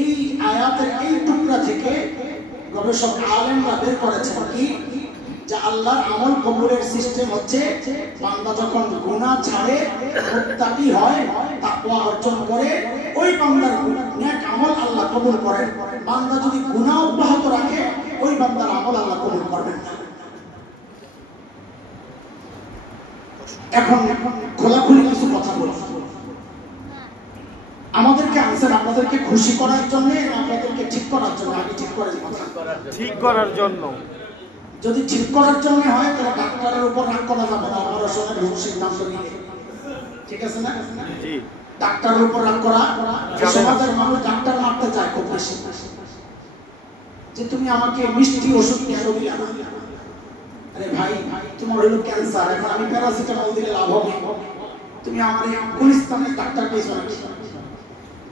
এই আয়াতের এই টুকরা থেকে গবেষক আলেমরা বের করেছেন কি, যে আল্লাহর আমল কবুলের সিস্টেম হচ্ছে বান্দা যখন গুনাহ ছাড়ে মুত্তাকি হয়, তাকওয়া অর্জন করে, ওই বান্দার নেক আমল আল্লাহ কবুল করেন। বান্দা যদি গুনাহ অব্যাহত রাখে, ওই বান্দার আমল আল্লাহ কবুল করবেন না। এখন খোলাখুলি কিছু কথা বলবো। আমাদেরকে আনসার আপনাদেরকে খুশি করার জন্য, আপনাদেরকে ঠিক করার জন্য? আগে ঠিক করার কথা, ঠিক করার জন্য। যদি ঠিক করার জন্য হয় তাহলে ডাক্তারের উপর রাগ করা যাবে না, অপারেশনের সিদ্ধান্ত নিয়ে, ঠিক আছে না? জি। ডাক্তারের উপর রাগ করা, সমাজের মানুষ ডাক্তার মারতে চায় খুব বেশি, যে তুমি আমাকে মিষ্টি ওষুধ কেন দিলে? আরে ভাই তোমার হলো ক্যান্সার, এখন আমি প্যারাসিটামল দিলে লাভ হবে? তুমি আমার গুলিস্তানের ডাক্তার পেয়েছো নাকি?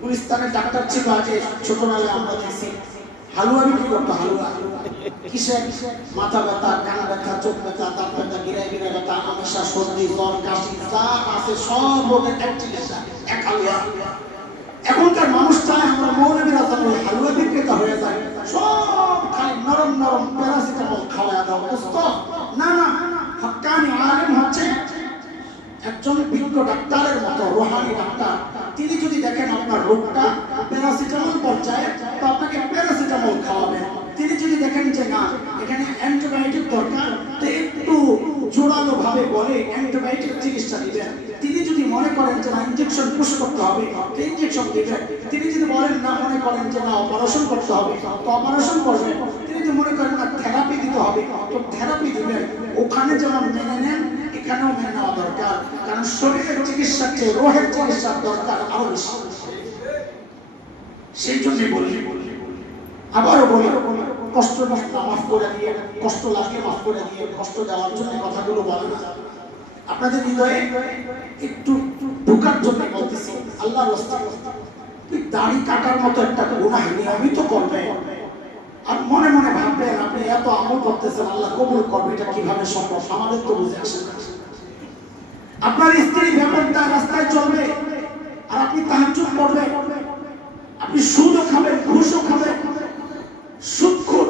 গুলিস্তানের ডাক্তার ছিল আগে ছোটবেলায় আমরা দেখছি, হালুয়া বিক্রি করতো। হালুয়া কিসের? মাথা ব্যথা, কান ব্যথা, চোখ ব্যথা, দাঁত ব্যথা, গিরায় গিরায় ব্যথা, আমাশা, সর্দি, জ্বর, কাশি, যা আছে সব রোগের এক চিকিৎসা, এক হালুয়া। এখনকার মানুষ চায় আমরা মৌলবীরা যেন হালুয়া বিক্রেতা হয়ে যায়, সব খাই নরম নরম প্যারাসিটামল খাওয়া দাও। না না, হক্কানি আলেম হচ্ছে একজন বিজ্ঞ ডাক্তারের মতো, রোহানি ডাক্তার। তিনি যদি দেখেন আপনার রোগটা প্যারাসিটামল পর্যায়ে, তো আপনাকে প্যারাসিটামল খাওয়াবেন। তিনি যদি দেখেন যে না এখানে অ্যান্টিবায়োটিক দরকার, তো একটু জোরালো ভাবে বলে অ্যান্টিবায়োটিক চিকিৎসা দিবেন। তিনি যদি মনে করেন যে না ইনজেকশন পুশ করতে হবে, তো ইনজেকশন দিবেন। তিনি যদি বলেন না, মনে করেন যে না অপারেশন করতে হবে, তো অপারেশন করবেন। তিনি যদি মনে করেন না থেরাপি দিতে হবে, তো থেরাপি দিবেন। ওখানে যেমন মেনে নেন, এখানেও মেনে নেওয়া দরকার, কারণ শরীরের চিকিৎসার চেয়ে রোহের চিকিৎসার দরকার আরো বেশি। সেই জন্যই বলি, আবারও বলি, কষ্ট মাফ করে দিয়ে, কষ্ট লাগলে মাফ করে দিয়ে, কষ্ট দেওয়ার জন্য কথাগুলো বলে না, আপনাদের হৃদয়ে একটু ঢোকার জন্য বলতেছি। আল্লাহর রাস্তায় দাড়ি কাটার মতো একটা গুনাহ নিয়মিত করবে, আর মনে মনে ভাববেন আপনি এত আমল করতেছেন, আল্লাহ কবুল করবে, এটা কিভাবে সম্ভব? আমাদের তো বুঝে আসে না। আপনার স্ত্রী ব্যাপারটা রাস্তায় চলবে আর আপনি তাহাজ্জুদ পড়বেন, আপনি সুদও খাবেন, ঘুষও খাবেন, সুদখোর,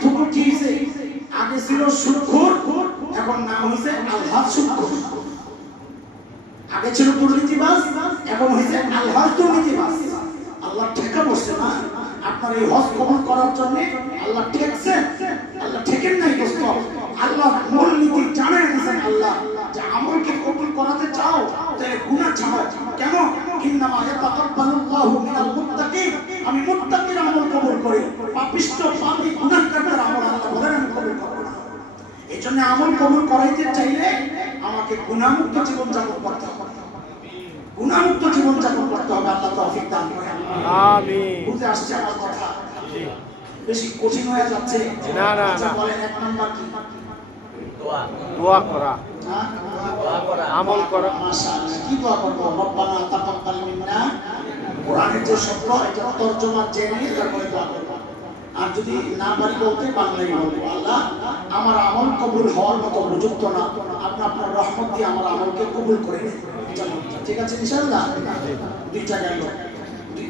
পার্থক্য কি হয়েছে? আগে ছিল সুদখোর, এখন নাম হয়েছে আলহাজ সুদখোর। আগে ছিল দুর্নীতিবাজ, এখন হয়েছে আলহাজ দুর্নীতিবাজ। আল্লাহ ঠেকা বসছে না আপনার এই হজ কবুল করার জন্য। আল্লাহ ঠেকছে? আল্লাহ ঠেকেন নাই দোস্ত। আল্লাহ মূল নীতি জানাই দিয়েছেন আল্লাহ যে আমলকে কবুল করাতে চাও তাহলে গুনাহ ছাড়ো। কেন? ইন্নামা ইয়াতাকাব্বালুল্লাহু মিনাল মুত্তাকিন, আমি মুত্তাকির আমল কবুল করি, পাপিষ্ঠ পাপী গুনাহগারদের আমল আল্লাহ বলেন আমি কবুল করব না। এজন্য আমল কবুল করাইতে চাইলে আমাকে গুনাহমুক্ত জীবন যাপন করতে হবে, গুনাহমুক্ত জীবন যাপন করতে হবে। আল্লাহ তৌফিক দান করেন, আমিন। বুঝে আসছে আমার কথা? বেশি কঠিন হয়ে যাচ্ছে না না না। বলেন এক নাম্বার কি? দোয়া করা, আমল করা। মাশাআল্লাহ, কি দোয়া করব? রব্বানা তাকাব্বাল মিন্না, কোরআনের যে শব্দ এটা তরজমা জেনে তারপরে দোয়া করব। আর যদি না পারি বলতে বাংলায় বলবো, আল্লাহ আমার আমল কবুল হওয়ার মতো উপযুক্ত না, আপনি আপনার রহমত দিয়ে আমার আমলকে কবুল করে নিন। ঠিক আছে ইনশাআল্লাহ? দুইটা গেল।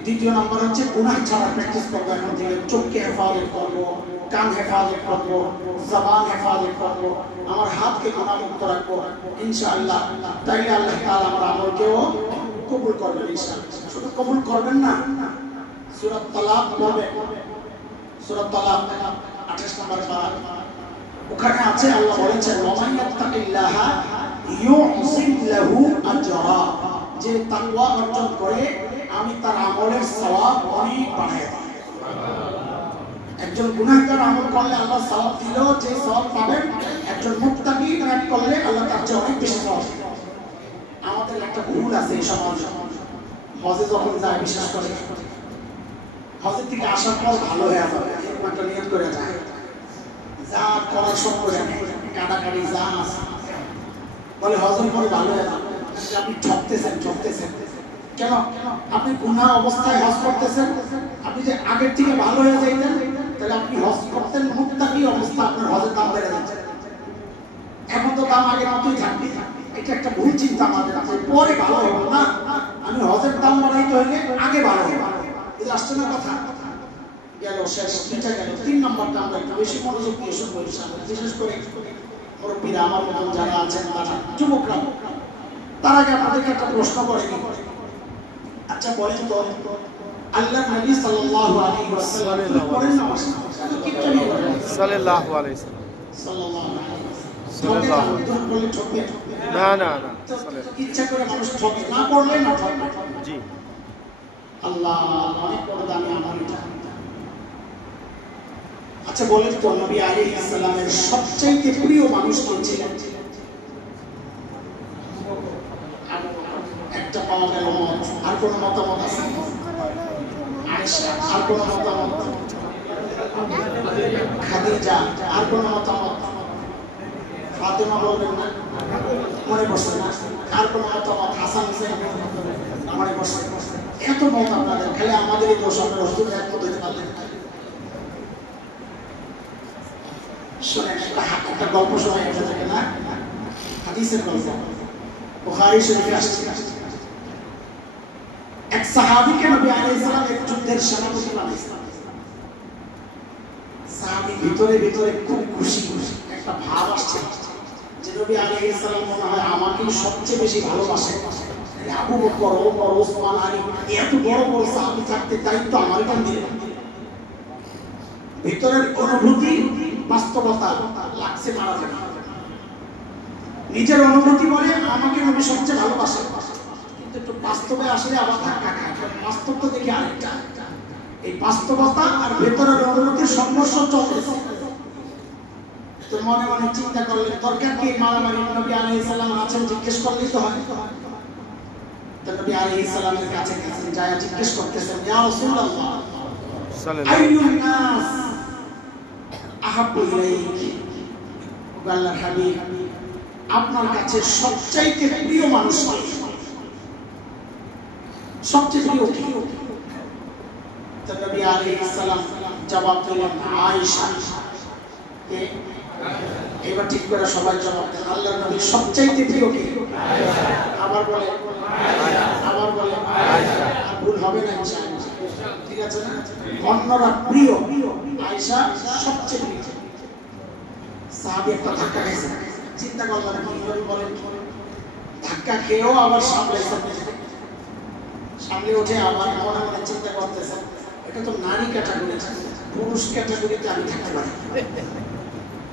দ্বিতীয় নাম্বার হচ্ছে গুনাহ ছাড়া প্র্যাকটিস করবো। এখন থেকে চোখকে হেফাজত করবো, কান হেফাজত করবো, জবান হেফাজত করবো, আমার হাতকে গুনাহমুক্ত রাখবো ইনশাআল্লাহ। তাইলে আল্লাহ তাআলা আমার আমলকেও কবুল করবেন ইনশাআল্লাহ। শুধু কবুল করবেন না, সূরা তালাক পড়বে, সূরা তালাক 28 নম্বর পারা, ওখানে আছে আল্লাহ বলেছেন ওয়ামান ইয়াত্তাকিল্লাহা ইউযিম লাহু আজরা, যে তাকওয়া অর্জন করে আমি তার আমলের সওয়াব অনেক বাড়ায় দিই। একজন গুনাহগার আমল করলে আল্লাহ সওয়াব দিলেও যে সওয়াব পাবেন, একজন মুত্তাকি আমল করলে আল্লাহ তার চেয়ে অনেক বেশি সওয়াব দিবেন। আমাদের একটা ভুল আছে এই সমাজে, হজে যখন যায় বিশেষ করে হজের থেকে আসার পর ভালো হয়ে যাবে এরকম একটা নিয়ত করে যায়, যা করার সব করে কাটাকাটি যা আছে বলে হজের পরে ভালো হয়ে যাবে। আপনি ঠকতেছেন। কেন? আপনি গুনাহ অবস্থায় হজ করতেছেন। আপনি যে আগের থেকে ভালো হয়ে যাইতেন তাহলে আপনি হজ করতেন মুত্তাকি অবস্থা, আপনার হজের দাম বেড়ে যাচ্ছে। এখন তো দাম আগের মতোই থাকবে। এটা একটা ভুল চিন্তা আমাদের আছে, পরে ভালো হবে না। আমি হজের দাম বাড়াইতে হইলে আগে ভালো হবে। এটা আসছে না কথা? গেল শেষ, পিঠা গেল। 3 নম্বরটা আমরা একটু বেশি মনোযোগ দিয়ে শুনবো ইনশাআল্লাহ। বিশেষ করে মুরব্বীরা আমার মতন যারা আছেন, তারা যুবকরা, তার আগে আপনাদেরকে একটা প্রশ্ন করে নিই। আচ্ছা বলেন তো, আল্লাহ নবী সাল্লাল্লাহু আলাইহি ওয়াসাল্লাম পড়েন না কি জানি সাল্লাল্লাহু আলাইহি ওয়াসাল্লাম, সাল্লাল্লাহু আলাইহি সাল্লাল্লাহু ওয়াসাল্লাম বলে ঠকবে না না না, ইচ্ছা করে মানুষ ঠকে, না পড়লে না ঠকবে। জি আল্লাহ অনেক বড় দামি আমার এটা। আচ্ছা বলেন তো, নবী আলাইহিস সালামের সবচেয়ে প্রিয় মানুষ কে ছিলেন? একটা পাওয়া গেল মত। আর কোন মতামত আছে? আয়েশা। আর কোন মতামত? খাদিজা। আর কোন মতামত? ফাতেমা বলবেন না? মনে পড়ছে না? আর কোন মতামত? হাসান হোসেন মনে পড়ছে? এত মত আপনাদের, খালি আমাদেরই দোষ, আপনার রসুল একমত হতে পারলেন। শুনে একটা গল্প শোনা এসে থাকে না, হাদিসের গল্প, বুখারী শরীফে আসছে। এক সাহাবীকে নবী আলাইহিস সালাম এক যুদ্ধের সেনাপতি বানাইছেন। সাহাবী ভিতরে ভিতরে খুব খুশি, একটা ভাব আসছে যে নবী আলাইহিস সালাম মনে হয় আমাকে সবচেয়ে বেশি ভালোবাসে। আবু বকর, ওমর, ওসমান, আলী এত বড় বড় সাহাবী থাকতে দায়িত্ব আমার কেন দিলেন? ভিতরের অনুভূতি বাস্তবতা লাগছে মারা যাবে। নিজের অনুভূতি বলে আমাকে নবী সবচেয়ে ভালোবাসে, কিন্তু একটু বাস্তবে আসলে আবার ধাক্কা খায়। বাস্তব তো দেখি আরেকটা, এই বাস্তবতা আর ভেতরের অনুভূতির সংঘর্ষ চলতেছে। তো মনে মনে চিন্তা করলেন দরকার কি মারামারি? নবী আলাইহিস সালাম আছেন, জিজ্ঞেস করলেই তো হয়। তো নবী আলাইহিস সালামের কাছে গেছেন, যায় জিজ্ঞেস করতেছেন, ইয়া রাসূলুল্লাহ আইয়ুন নাস আহাব্বু ইলাইক, আল্লাহর হাবিব আপনার কাছে সবচাইতে প্রিয় মানুষ কে? সবচেয়ে প্রিয় কে? তো নবী আলাইহিস সালাম জবাব দিলেন আয়েশা। কে? এবার ঠিক করে সবাই জবাব দেন, আল্লাহর নবী সবচাইতে প্রিয় কে? আবার বলে, আবার বলে, ভুল হবে না ইনশাআল্লাহ, ঠিক আছে না? অন্যরা প্রিয়, আয়েশা সবচেয়ে প্রিয়। সাহাবী একটা ধাক্কা খেয়েছে, চিন্তা করলাম কিভাবে বলেন, ধাক্কা খেয়েও আবার সামনে উঠে আবার মনে মনে চিন্তা করতেছে, এটা তো নারী ক্যাটাগরি, পুরুষ ক্যাটাগরিতে আমি থাকতে পারি।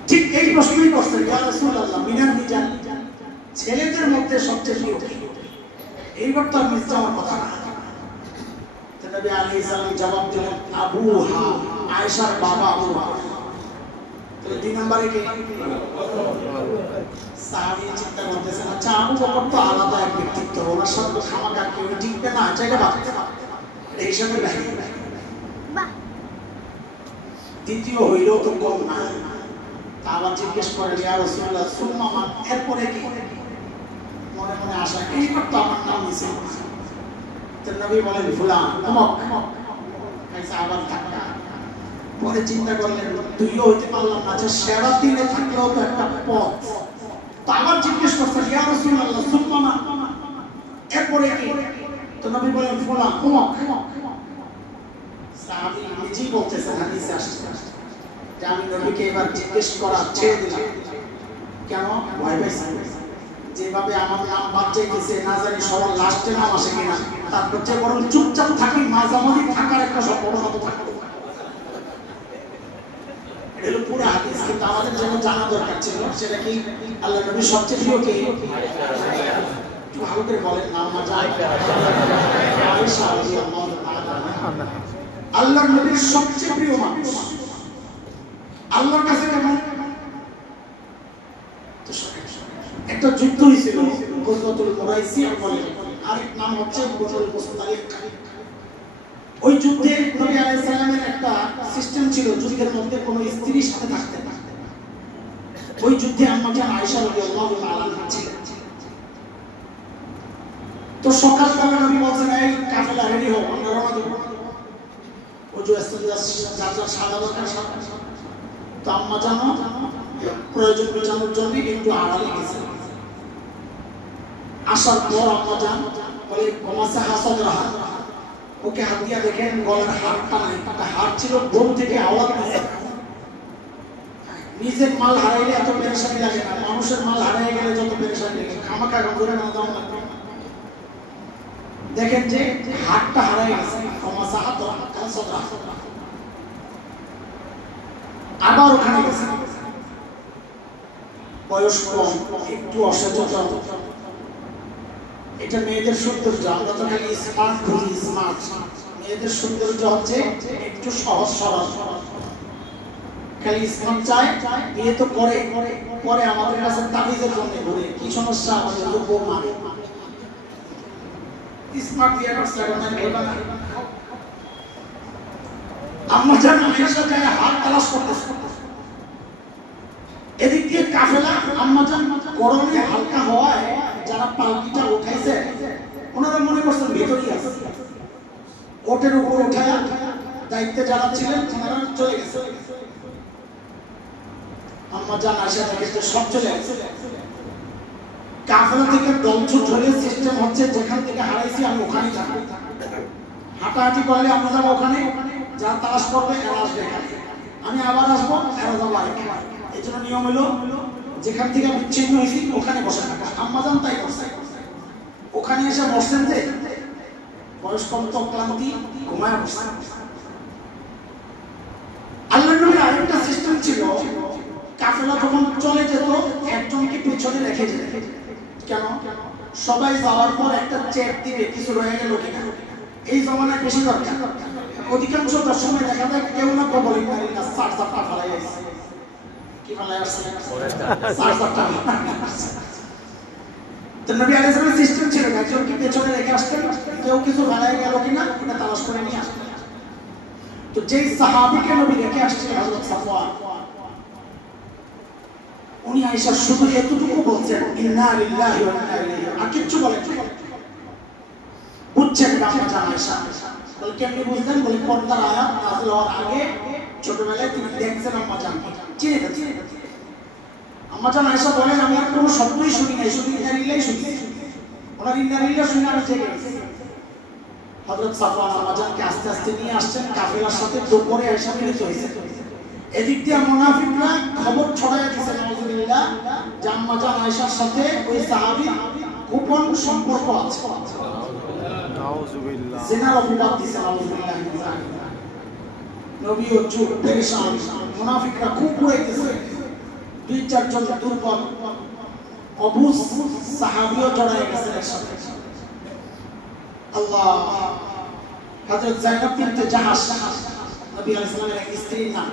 ঠিক এই প্রশ্নই করছেন, ইয়া রাসূলুল্লাহ মিনাল মিজান, ছেলেদের মধ্যে সবচেয়ে প্রিয় কে? এইবার তো আমি আমার কথা না। তো নবী আলাইহিস সালাম জবাব দিলেন আবুহা, আয়েশার বাবা আবু বকর। তাহলে 2 নম্বরে কে? সাহাবী চিন্তা করতেছেন, আচ্ছা আবু বকর তো আলাদা এক ব্যক্তিত্ব, ওনার সাথে খামাখা কেউ টিকবে না, চাইলে বাদ এই হিসাবে বাইরে। দ্বিতীয় হইলেও তো কম না। আবার জিজ্ঞেস করেন ইয়া রাসূলুল্লাহ সুম্মা মান, এরপরে কি? মনে মনে আশা, এইবার তো আমার নাম নিছে। তো নবী বলেন ফুলান অমুক, কাইসা আবার ধাক্কা। পরে চিন্তা করলেন দুইও হইতে পারলাম না, আচ্ছা সেরা দিনে থাকলেও তো একটা পথ। তো আবার জিজ্ঞেস করছেন ইয়া রাসূলুল্লাহ সুম্মা মান, এরপরে কি? তো নবী বলেন ফুলান অমুক। সাহাবী নিজেই বলতেছেন হাদিসে আসছে যে আমি নবীকে এবার জিজ্ঞেস করা ছেড়ে দিলাম। কেন? ভয় পাইছি, যেভাবে আমার নাম বাদ চাইতেছে, না জানি সবার লাস্টে নাম আসে কিনা। তারপর যে বরং চুপচাপ থাকি, মাঝামাঝি থাকার একটা সম্ভাবনা তো থাকবে। এটা হলো পুরো হাদিস, কিন্তু আমাদের যেটা জানা দরকার ছিল সেটা কি, আল্লাহ নবীর সবচেয়ে প্রিয় কে? একটু ভালো করে বলেন না, আমার জানা আয়েশা রাদিয়াল্লাহু তাআলা। আল্লাহর নবীর সবচেয়ে প্রিয় মানুষ আল্লাহর কাছে কেমন? একটা যুদ্ধ হয়েছিল গজওয়াতুল মুরাইসিয়া বলে, আরেক নাম হচ্ছে গজওয়াতুল মুস্তালিক। ওই যুদ্ধে নবী আলাইহিস সালামের একটা সিস্টেম ছিল, যুদ্ধের মধ্যে কোনো স্ত্রীর সাথে থাকতে না। ওই যুদ্ধে আম্মা জান আয়েশা রাদিয়াল্লাহু তাআলা ছিলেন। তো সকালবেলা নবী বলছেন এই কাফেলা রেডি হও, আমরা রওনা দেব। ওযু ইস্তেনজার সাদা দরকার সাদা। তো আম্মা জান প্রয়োজন মেটানোর জন্য একটু আড়ালে গেছে। আসার পর আম্মা জান বলে কমাসা হাসাদ রাহা, ওকে হাত দিয়া দেখেন গলার হাড়টা নাই, হাড় ছিল বোন থেকে আওয়াজ দিছে। নিজের মাল হারাইলে এত পেরেশানি লাগে না, মানুষের মাল হারাই গেলে যত পেরেশানি লাগে। খামাখা গন্ধরে না দাও না, দেখেন যে হাড়টা হারাই গেছে। কমাসা হাসাদ রাহা, আবার ওখানে গেছে। বয়স কম, একটু অসচেতন। এটা মেয়েদের সৌন্দর্য, আমরা তো খালি স্মার্ট বুঝি, স্মার্ট। মেয়েদের সৌন্দর্য হচ্ছে একটু সহজ সরল, খালি স্মার্ট চায়, বিয়ে তো করে পরে আমাদের কাছে তাবিজের জন্য ঘুরে। কি সমস্যা? আমাদের লোক বৌমা স্মার্ট বিয়ে করছে, আমরা জানি আয়েশা যায় হাত তালাশ করতেছে। এদিক দিয়ে কাফেলা আম্মা জান গরমে হালকা হওয়ায় যারা পালকিটা উঠাইছে ওনারা মনে করছেন ভিতরেই আছে। ওটের উপর উঠায় দায়িত্বে যারা ছিলেন ওনারা চলে গেছে। আম্মা জান আয়েশা দেখে সব চলে গেছে। কাফেলা থেকে দলছুট হলে সিস্টেম হচ্ছে যেখান থেকে হারাইছি আমি ওখানেই থাকবো। হাঁটাহাঁটি করলে আমরা যাবো ওখানে, যারা তালাশ করবে এরা আসবে এখানে, আমি আবার আসবো, এরা যাবো আরেকখানে। এই জন্য নিয়ম হলো যেখান থেকে বিচ্ছিন্ন হয়েছি ওখানে বসে থাকা। আম্মা জান তাই করছে, ওখানে এসে বসছেন যে বয়স কম তো ক্লান্তি, ঘুমায় বসছেন। আল্লাহর নবীর আরেকটা সিস্টেম ছিল, কাফেলা যখন চলে যেত একজনকে পেছনে রেখে যেত। কেন? সবাই যাওয়ার পর একটা চেক দিবে কিছু রয়ে গেল কিনা। এই জমানায় বেশি দরকার। অধিকাংশ দর্শনে দেখা যায় কেউ না কেউ বলে না সার সারটা ফেলাই আসছে। কি ফেলাই আসছে? সার সারটা। তো নবী আলাইহিস সালামের সিস্টেম ছিল একজনকে পেছনে রেখে আসতেন, কেউ কিছু ফেলাই গেল কিনা এটা তালাশ করে নিয়ে আসতেন। তো যেই সাহাবীকে নবী রেখে আসছিলেন হযরত সাফওয়ান, উনি আয়েশা শুধু এতটুকু বলছেন ইন্না লিল্লাহি ওয়া ইন্না ইলাইহি, আর কিছু বলেন না। বুঝছেন আম্মা জান আয়েশা? বলে কেমনি বুঝলেন? বলে পর্দার আয়াত নাযিল হওয়ার আগে ছোটবেলায় তিনি দেখছেন আম্মা জান চিনে গেছেন। আম্মা জান আয়েশা বলেন আমি আর কোনো শব্দই শুনি নাই, শুধু ইন্না লিল্লাহি শুনছি। ওনার ইন্না লিল্লাহি শুনে আমি জেগে গেছি। হযরত সাফওয়ান আম্মা জানকে আস্তে আস্তে নিয়ে আসছেন, কাফেলার সাথে দুপুরে আয়েশা মিলিত হয়েছে। এদিক দিয়ে মুনাফিকরা খবর ছড়ায় দিয়েছে নাউজুবিল্লাহ যে আম্মা জান আয়েশার সাথে ওই সাহাবীর গোপন সম্পর্ক আছে। নাউজুবিল্লাহ। জিনার অপবাদ দিয়েছে নাউজুবিল্লাহ। নবী ও চুপ পেরেশান, মুনাফিকরা খুব উড়াইতেছে। দুই চারজন দুর্বল অবুজ সাহাবীও জড়ায় গেছে এর সাথে। আল্লাহ, হযরত যায়েনব বিনতে জাহাশ নবী আলাইহিস সালামের এক স্ত্রীর নাম,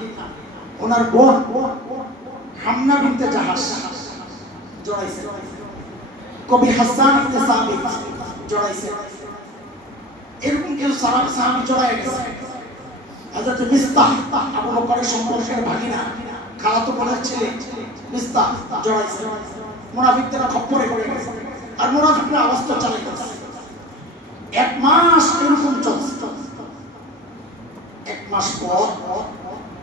ওনার বোন হামনা বিনতে জাহাশ জড়াইছে। কবি হাসান ইবনে সাবিত জড়াইছে। এরকম কিছু সাহাবী জড়ায় গেছে। হযরত মিস্তাহ আবু বকরের সম্পর্কের ভাগিনা, খালাতো বোনের ছেলে মিস্তাহ জড়াইছে। মুনাফিকরা খপ্পরে পড়ে গেছে। আর মুনাফিকরা অবস্থা চালাইতেছে। এক মাস এরকম চলছে। এক মাস পর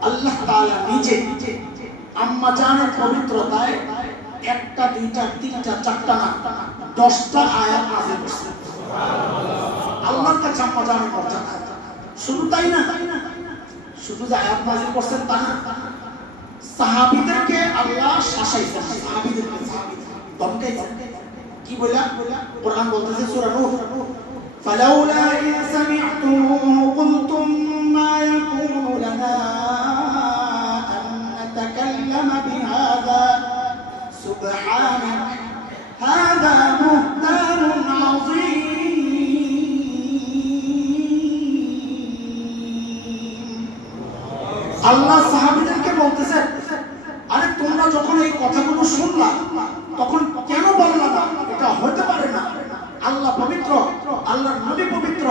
আল্লাহ তাআলা নিজে আম্মা জানের পবিত্রতায় একটা দুইটা তিনটা চারটা না 10টা আয়াত নাযিল করছেন। আল্লাহর কাছে আম্মা জানের মর্যাদা। শুধু তাই না, শুধু যে আয়াত নাযিল করছেন তা না, সাহাবীদেরকে আল্লাহ শাসাইছেন। সাহাবীদেরকে ধমকাইছেন। কি বলা? কোরআন বলতেছে সূরা নূহ, ফালাউলা ইন সামি'তুমুহু কুলতুম মা ইয়াকুনু লানা আন নাতাকাল্লামা বিহাযা সুবহানাক হাযা বুহতানুন আযীম। আল্লাহ সাহাবীদেরকে বলতেছেন, আরে তোমরা যখন এই কথাগুলো শুনলা তখন কেন বললা না? এটা হতে পারে না। আল্লাহ পবিত্র, আল্লাহর নবী পবিত্র,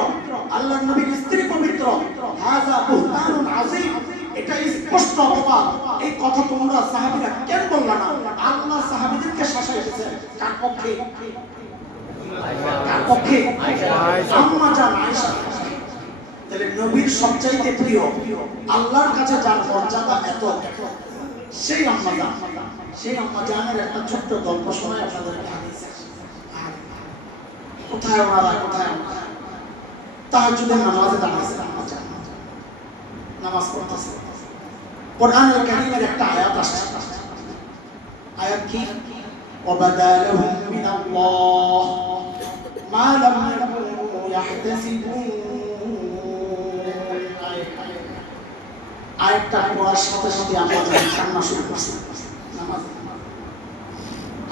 আল্লাহর নবীর স্ত্রী পবিত্র। হাযা বুহতানুন আযীম, এটা স্পষ্ট অপবাদ। এই কথা তোমরা সাহাবীরা কেন বললা না? আল্লাহ সাহাবীদেরকে শাসাইতেছে। কার পক্ষে? কার পক্ষে? আম্মা জান আয়েশা। তাহলে নবীর সবচাইতে প্রিয়, আল্লাহর কাছে যার মর্যাদা এত, সেই আম্মা জান, সেই আম্মা জানের একটা ছোট্ট গল্প শোনায় আপনাদেরকে। কোথায় ওনারা, কোথায় আমরা? তাহাজ্জুদের নামাজে দাঁড়াইছে আম্মা জান, নামাজ পড়তেছে। কোরআনুল কারীমের একটা আয়াত আসছে। আয়াত কি? ওয়াবাদা লাহুম মিনাল্লাহ মা লাম ইয়াকুনু ইয়াহতাসিবুন। আয়াতটা পড়ার সাথে সাথে আমরা কান্না শুরু করছি। নামাজ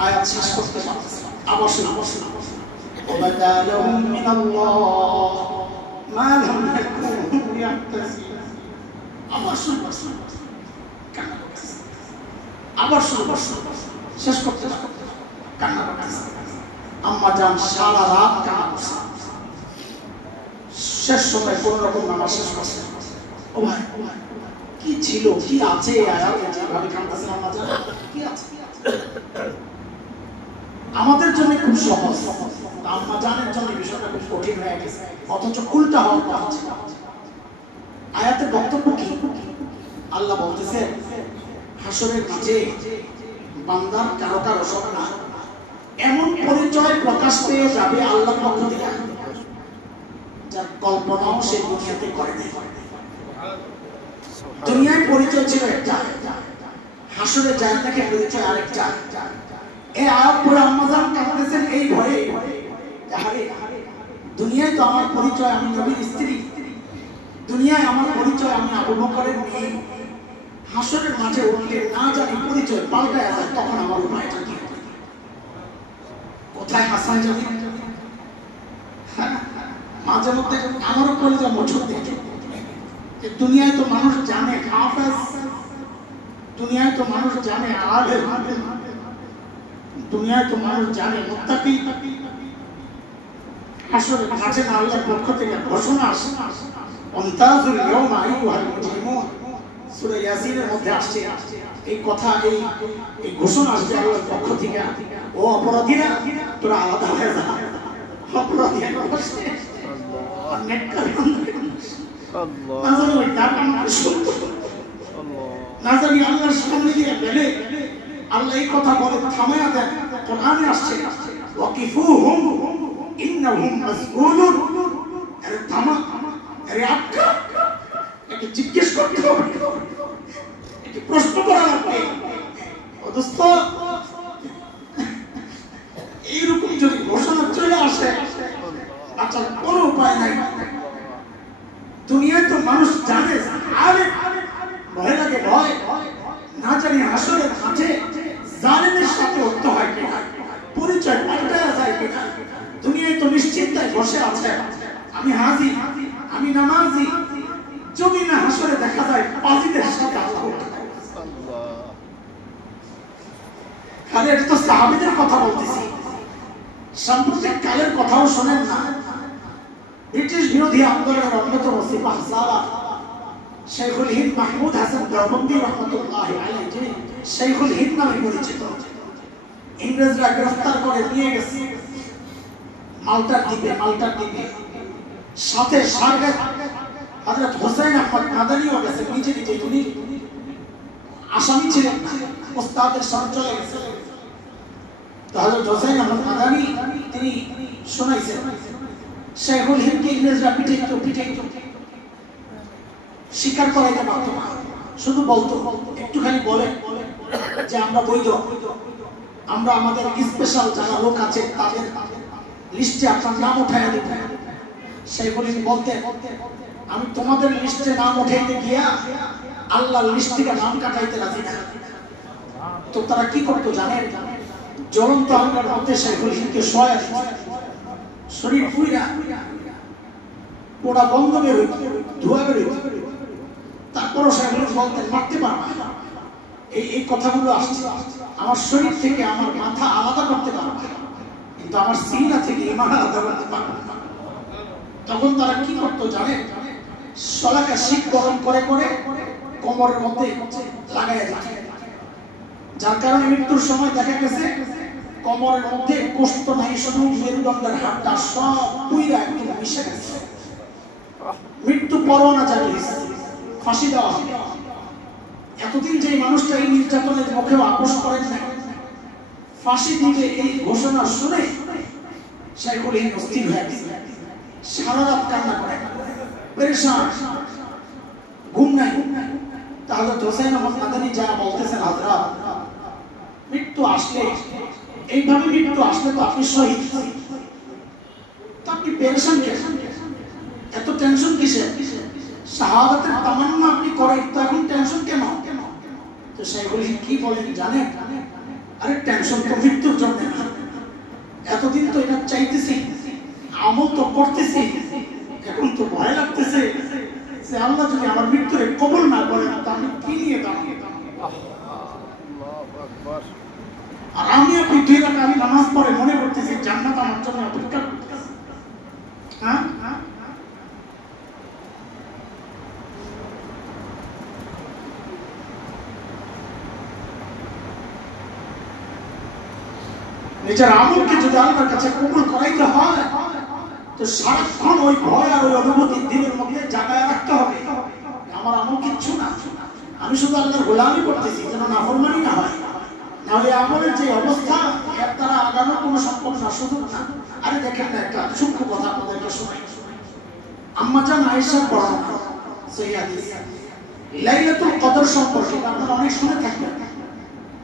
আয়াত শেষ করতে পারতেছি, আবার শুরু করছি। وبدا لهم من الله ما لم يكونوا يحتسبون। আবার শুরু করছি, কান্না করতেছি, আবার শুরু করছি, শেষ করতে কান্না করতেছি। আম্মা জান সারা রাত কান্না করছে। শেষ সময় কোন রকম নামাজ শেষ করছে। ও ভাই, কি ছিল, কি আছে আয়াতে যেভাবে কাঁদতেছেন আম্মা জান? কি আছে? আমাদের জন্য খুব সহজ, আম্মা জানের জন্য বিষয়টা খুব কঠিন হয়ে গেছে, অথচ উল্টা হওয়ার কথা ছিল। আয়াতের বক্তব্য কি? আল্লাহ বলতেছে হাসরের মাঝে বান্দার কারো কারো স্বপ্ন এমন পরিচয় প্রকাশ পেয়ে যাবে আল্লাহর পক্ষ থেকে, যার কল্পনাও সে দুনিয়াতে করে নাই। দুনিয়ায় পরিচয় ছিল একটা, হাসরে জান্নাতে পরিচয় আরেকটা। এই আয়াত পড়ে আম্মা জান কাঁদতেছেন এই ভয়ে, আরে দুনিয়ায় তো আমার পরিচয় আমি নবীর স্ত্রী, দুনিয়ায় আমার পরিচয় আমি আবু বকরের মেয়ে, হাসরের মাঝে উঠলে না জানি পরিচয় পাল্টায় যায়, তখন আমার উপায়টা কি? কোথায় হাসান জানি? মাঝে মধ্যে আমারও কলেজে মোচড় দেখে, দুনিয়ায় তো মানুষ জানে হাফেজ, দুনিয়ায় তো মানুষ জানে আলেম, দুনিয়ায় তো মানুষ জানে মুত্তাকি, হাসরের মাঝে না আল্লাহর পক্ষ থেকে ঘোষণা আসে, অন্তাজুল ইয়াউমা আইয়ুহাল মুজরিমুন, সূরা ইয়াসিনের মধ্যে আসছে এই কথা, এই ঘোষণা আসছে আল্লাহর পক্ষ থেকে, ও অপরাধীরা তোরা আলাদা হয়ে যা। অপরাধীরা বসে আর নেককার আল্লাহ না জানি ওই তার নাম শুনতো, না জানি আল্লাহর সামনে গিয়ে গেলে আল্লাহ এই কথা বলে থামায়া দেন। কোরআনে আসছে ওয়াকিফুহুম ইন্নাহুম মাসউলুন, আরে থামা, আরে আটকা, একে জিজ্ঞেস করতে হবে, প্রশ্ন করা লাগবে দোস্ত এইরকম যদি ঘোষণা চলে আসে আচ্ছা কোনো উপায় নাই দুনিয়ায় তো মানুষ জানে আরে ভয় লাগে ভয় না জানি আসলে মাঠে জালেমের সাথে উঠতে হয় কিনা পরিচয় পাল্টায়া যায় কিনা দুনিয়ায় তো নিশ্চিন্তায় বসে আছে আমি হাজি আমি নামাজি যদি না হাসরে দেখা যায় পাজিদের সাথে আল্লাহ আরে এটা তো সাহাবীদের কথা বলতেছি সাম্প্রতিক কালের কথাও শোনেন না ব্রিটিশ বিরোধী আন্দোলনের অন্যতম সিপাহ সালার শেখুল হিন্দ মাহমুদ হাসান দেওবন্দি রহমতুল্লাহ আলাইহি যিনি শেখুল হিন্দ নামে পরিচিত ইংরেজরা গ্রেফতার করে নিয়ে গেছে মাল্টার দ্বীপে সাথে শারগাত হযরত হোসেন আহমদ মাদানিও গেছে নিজে উনি আসামি ছিলেন ওস্তাদের সাথে চলে গেছে তো হযরত হোসেন আহমদ মাদানি তিনি শোনাইছেন শেখুল হিন্দকে ইংরেজরা পিটাইতো স্বীকার করাইতে পারতো না শুধু বলতো একটুখানি বলে যে আমরা বৈধ আমরা আমাদের স্পেশাল যারা লোক আছে তাদের লিস্টে আপনার নাম উঠাইয়া দিতে শেখুল হিন্দ বলতে আমি তোমাদের লিস্টে নাম উঠাইতে গিয়া আল্লাহর লিস্ট থেকে নাম কাটাইতে রাজি না তো তারা কি করতো জানেন জ্বলন্ত আগুনের মধ্যে শেখুল হিন্দকে শোয়া শরীর পুইরা পোড়া বন্ধ বের হইত ধোয়া বের হইত তারপরও শেখুল হিন্দ বলতেন মারতে পারবা এই কথাগুলো আসছে আমার শরীর থেকে আমার মাথা আলাদা করতে পারবা কিন্তু আমার সিনা থেকে ইমান আলাদা করতে পারবা না তখন তারা কি করতো জানেন শলাকা শিক গরম করে কোমরের মধ্যে লাগাইয়া দিত যার কারণে মৃত্যুর সময় দেখা গেছে কোমরের মধ্যে কোষ্ঠ নাই শুধু মেরুদণ্ডের হাড়টা সব পুইরা একদম মিশে গেছে মৃত্যু পরোয়ানা জারি হয়েছে ফাঁসি দেওয়া হবে এতদিন যে মানুষটা এই নির্যাতনের মুখেও আপোষ করেন না ফাঁসি দিবে এই ঘোষণা শুনে শেখুল হিন্দ অস্থির হয়ে গেছে সারা রাত কান্না করে পেরেশান ঘুম নাই তাহলে হোসেন আহমদ মাদানি যা বলতেছেন হযরত মৃত্যু আসলে এইভাবে মৃত্যু আসলে তো আপনি শহীদ তো আপনি পেরেশান কেন এত টেনশন কিসের শাহাদাতের তামান্না আপনি করেন তো এখন টেনশন কেন তো শেখুল হিন্দ কি বলেন জানেন আরে টেনশন তো মৃত্যুর জন্য না এতদিন তো এটা চাইতেছি আমল তো করতেছি এখন তো ভয় লাগতেছে যে আল্লাহ যদি আমার মৃত্যুরে কবুল না করেন তো আমি কি নিয়ে দাঁড়াবো আর আমি আপনি 2 রাকাত আমি নামাজ পড়ে মনে করতেছি জান্নাত আমার জন্য অপেক্ষা করতেছে হ্যাঁ নিজের আমলকে যদি আল্লাহর কাছে কবুল করাইতে হয় তো সারাক্ষণ ওই ভয় আর ওই অনুভূতি দিলের মধ্যে জাগায় রাখতে হবে আমার আমল কিচ্ছু না আমি শুধু আল্লাহর গোলামি করতেছি যেন নাফরমানি না হয় নাহলে আমলের যে অবস্থা এর দ্বারা আগানোর কোনো সম্ভব না সুযোগ না আরে দেখেন না একটা সূক্ষ্ম কথা আপনাদেরকে শোনাই আম্মা জান আয়েশার বর্ণনা সহিহ হাদিস লাইলাতুল কদর সম্পর্কে আপনারা অনেক শুনে থাকবেন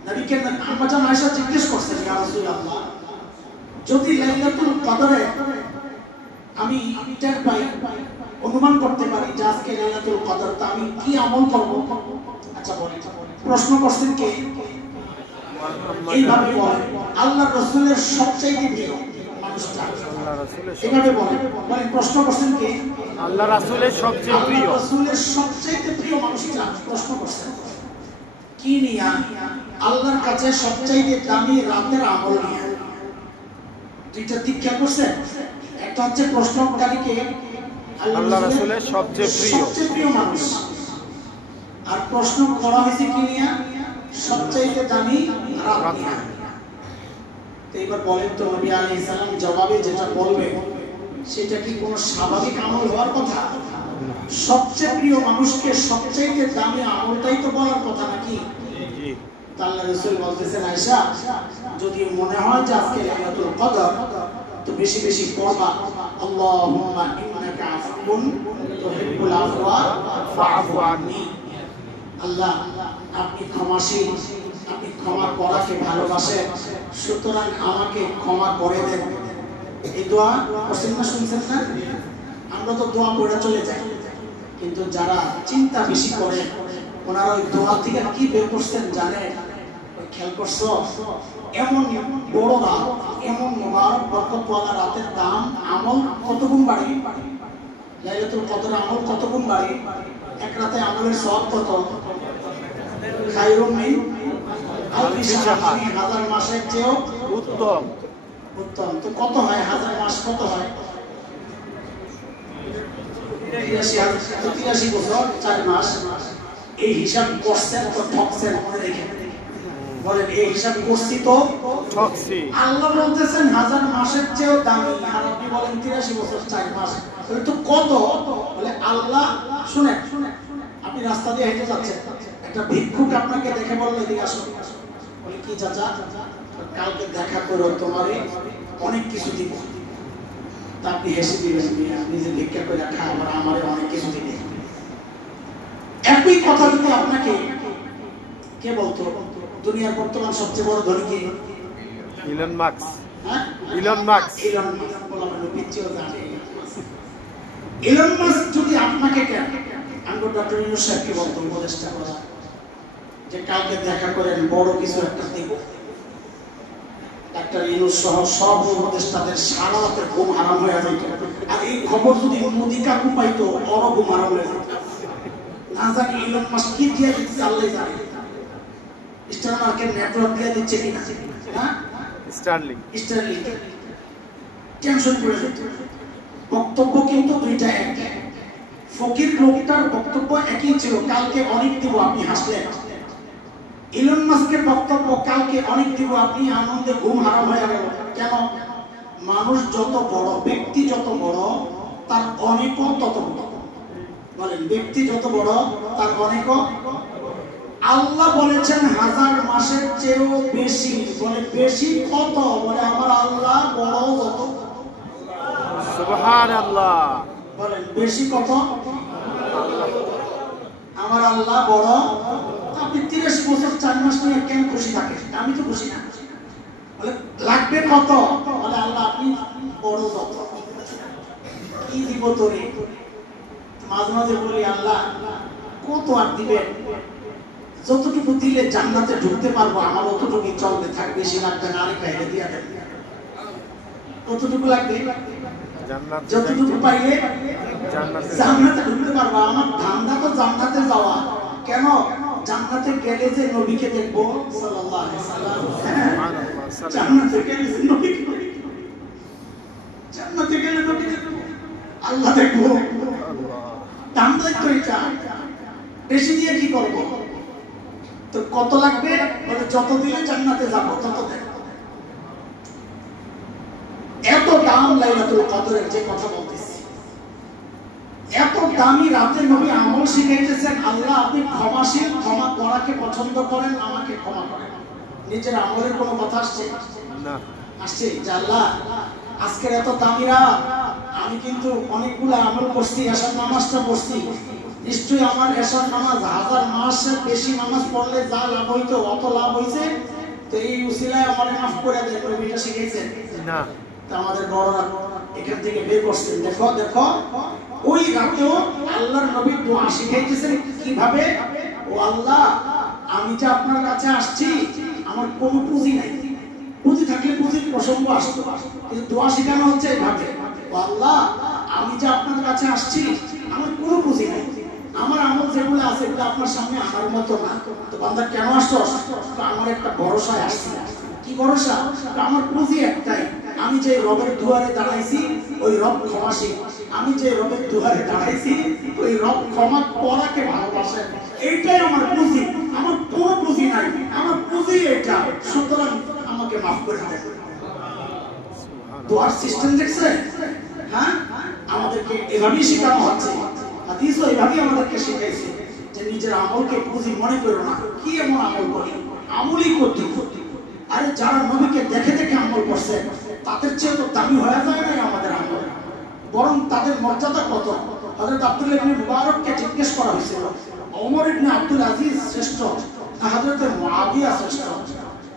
নবীকে আম্মা জান আয়েশা জিজ্ঞেস করছেন ইয়া রাসূলুল্লাহ যদি লাইলাতুল কদরে আমি টের পাই অনুমান করতে পারি যে আজকে লাইলাতুল কদর তা আমি কি আমল করব আচ্ছা বলেন প্রশ্ন করছেন কে এইভাবে বলেন আল্লাহর রাসূলের সবচেয়ে প্রিয় মানুষটা আল্লাহর রাসূলের এইভাবে বলেন প্রশ্ন করছেন কে আল্লাহর রাসূলের সবচেয়ে প্রিয় আল্লাহর রাসূলের সবচেয়ে প্রিয় মানুষটা প্রশ্ন করছেন কি নিয়া আল্লাহর কাছে সবচেয়ে দামি রাতের আমল নিয়া দুইটা দীক্ষা করছেন একটা হচ্ছে প্রশ্নকারীকে আল্লাহর রাসূলের সবচেয়ে প্রিয় মানুষ আর প্রশ্ন করা হয়েছে কি নিয়া সবচেয়ে দামি রাত নিয়া তো এবার বলেন তো নবী আলাইহিস সালাম জবাবে যেটা বলবে সেটা কি কোনো স্বাভাবিক আমল হওয়ার কথা সবচেয়ে প্রিয় মানুষকে সবচেয়ে দামি আমলটাই তো বলার কথা নাকি জি আল্লাহ রাসূল বলতেছেন আয়েশা যদি মনে হয় যে আজকে লাইলাতুল কদর তো বেশি বেশি পড়বা আল্লাহুম্মা ইন্নাকা আফুউন তুহিব্বুল আফওয়া ফাআফু আননি আল্লাহ আপনি ক্ষমাশীল, আপনি ক্ষমা করাকে ভালোবাসেন, সুতরাং আমাকে ক্ষমা করে দেন। এই দোয়া করছেন না, শুনছেন না? আমরা তো দোয়া করে চলে যাই, কিন্তু যারা চিন্তা বেশি করে ওনারা ওই দোয়া থেকে কি বের করছেন জানেন? খেয়াল করছো? এমন বড় রাত, এমন মুবারক বরকতওয়ালা রাতের দাম, আমল কত গুণ বাড়ে? লাইলাতুল কদর আমল কত গুণ বাড়ে? এক রাতে আমলের সওয়াব কত? খায়রুম মিন আলফি শাহর, হাজার মাসের চেয়েও উত্তম। উত্তম। তো কত হয়? হাজার মাস কত হয়? 83 বছর 4 মাস। এই হিসাব করছেন তো ঠকছেন, মনে রেখে বলেন, এই হিসাব করছি তো ঠকছি। আল্লাহ বলতেছেন হাজার মাসের চেয়েও দামি, আর আপনি বলেন 83 বছর 4 মাস, তাহলে তো কত? বলে আল্লাহ, শুনেন, আপনি রাস্তা দিয়ে হেঁটে যাচ্ছেন, একটা ভিক্ষুক আপনাকে দেখে বলল এদিকে আসো, বলে কি চাচা? কালকে দেখা করো, তোমারে অনেক কিছু দিব। তা আপনি হেসে দিবেন, নিজে ভিক্ষা করে খায়, আবার আমারে অনেক কিছু দিবে। একই কথা যদি আপনাকে কে বলতো? দুনিয়ার বর্তমান সবচেয়ে বড় ধনী কে? Elon Musk. হ্যাঁ, ইলন মাস্ক। ইলন মাস্ক বলা মানে পিচ্চিও জানে। ইলন মাস্ক যদি আপনাকে কেন, আমরা ডক্টর ইউনূস সাহেবকে বলতো, উপদেষ্টা করা, যে কালকে দেখা করেন, বড় কিছু একটা দিব। ডাক্তার ইউনূস সহ সব উপদেষ্টাদের সারা রাতের ঘুম হারাম হয়ে যেত। আর এই খবর যদি মোদি কাকু পাইতো, ওরও ঘুম হারাম হয়ে যেত। না জানি ইলন মাস্ক কি দিয়ে দিচ্ছে, আল্লাহ জানে। স্টার মার্কেট নেটওয়ার্ক দিয়ে দিচ্ছে কিনা, হ্যাঁ, স্টারলিং। টেনশন করে যেত। বক্তব্য কিন্তু দুইটা এক। ফকির লোকটার বক্তব্য একই ছিল, কালকে অনেক দিব, আপনি হাসলেন। ইলন মাস্কের বক্তব্য, কালকে অনেক দিব, আপনি আনন্দে ঘুম হারাম হয়ে গেল। কেন? মানুষ যত বড়, ব্যক্তি যত বড়, তার অনেকও তত বড়। বলেন, ব্যক্তি যত বড় তার অনেকও। আল্লাহ বলেছেন হাজার মাসের চেয়েও বেশি। বলে বেশি কত? বলে আমার আল্লাহ বড় যত। সুবহানাল্লাহ। বলেন বেশি কত? আমার আল্লাহ বড়। আপনি 83 বছর 4 মাস নিয়ে কেন খুশি থাকেন? আমি তো খুশি না। বলে লাগবে কত? বলে আল্লাহ আপনি বড় যত। কি দিব তোরে? মাঝে মাঝে বলি আল্লাহ কত আর দিবেন? যতটুকু দিলে জান্নাতে ঢুকতে পারবো, আমার অতটুকুই চলবে, থাক, বেশি লাগবে না, আরেক বাইরে দিয়ে দেন। কতটুকু লাগবে? যতটুকু পাইলে জান্নাতে ঢুকতে পারবো। আমার ধান্দা তো জান্নাতে যাওয়া। কেন? জান্নাতে গেলে যে নবীকে দেখবো, সাল্লাল্লাহু আলাইহি সাল্লাম। জান্নাতে গেলে যে নবীকে, জান্নাতে গেলে নবী দেখবো, আল্লাহ দেখবো। ধান্দা তো এটা। বেশি দিয়ে কি করবো? তো কত লাগবে? বলে যত দিলে জান্নাতে যাবো তত দেন। এত দাম লাইলাতুল কদরের, যে কথা বলতেছি, এত দামি রাতে নবী আমল শিখাইতেছেন। আল্লাহ আপনি ক্ষমাশীল, ক্ষমা করাকে পছন্দ করেন, আমাকে ক্ষমা করেন। নিজের আমলের কোনো কথা আসছে না? আসছে যে আল্লাহ আজকের এত দামি রাত, আমি কিন্তু অনেকগুলো আমল করছি, এশার নামাজটা পড়ছি, নিশ্চয়ই আমার এশার নামাজ হাজার মাসের বেশি নামাজ পড়লে যা লাভ হইতো অত লাভ হয়েছে। তো এই উসিলায় আমারে মাফ করে দেন, নবীটা শিখাইছেন না? তা আমাদের বড়রা এখান থেকে বের করছেন। দেখো দেখো, ওই রাতেও আল্লাহর নবী দোয়া শিখাইতেছেন কিভাবে? ও আল্লাহ, আমি যে আপনার কাছে আসছি, আমার কোনো পুঁজি নাই। পুঁজি থাকলে পুঁজির প্রসঙ্গ আসতো, কিন্তু দোয়া শিখানো হচ্ছে এইভাবে, ও আল্লাহ, আমি যে আপনার কাছে আসছি, আমার কোনো পুঁজি নাই, আমার আমল যেগুলো আছে এগুলো আপনার সামনে আনার মতো না। তো বান্দা কেন আসছো? আমার একটা ভরসায় আসছি। কি ভরসা? আমার পুঁজি একটাই, আমি যে রবের দুয়ারে দাঁড়াইছি ওই রব ক্ষমাশীল। আমি যে রবের দুয়ারে দাঁড়াইছি ওই রব ক্ষমা করাকে ভালোবাসেন। এইটাই আমার পুঁজি, আমার কোনো পুঁজি নাই, আমার পুঁজি এটা। সুতরাং আমাকে মাফ করে দেন। দোয়ার সিস্টেম দেখছেন? হ্যাঁ, আমাদেরকে এভাবেই শেখানো হচ্ছে। হাদিসও এভাবেই আমাদেরকে শিখাইছে যে নিজের আমলকে পুঁজি মনে করো না। কি এমন আমল করি? আমলই করতে। আরে যারা নবীকে দেখে দেখে আমল করছে, তাদের চেয়ে তো দামি হয়ে যায় না আমাদের আমল, বরং তাদের মর্যাদা কত। হযরত আব্দুল্লাহ ইবনে মুবারককে জিজ্ঞেস করা হয়েছিল, ওমর ইবনে আব্দুল আজিজ শ্রেষ্ঠ হযরত মুআবিয়া শ্রেষ্ঠ।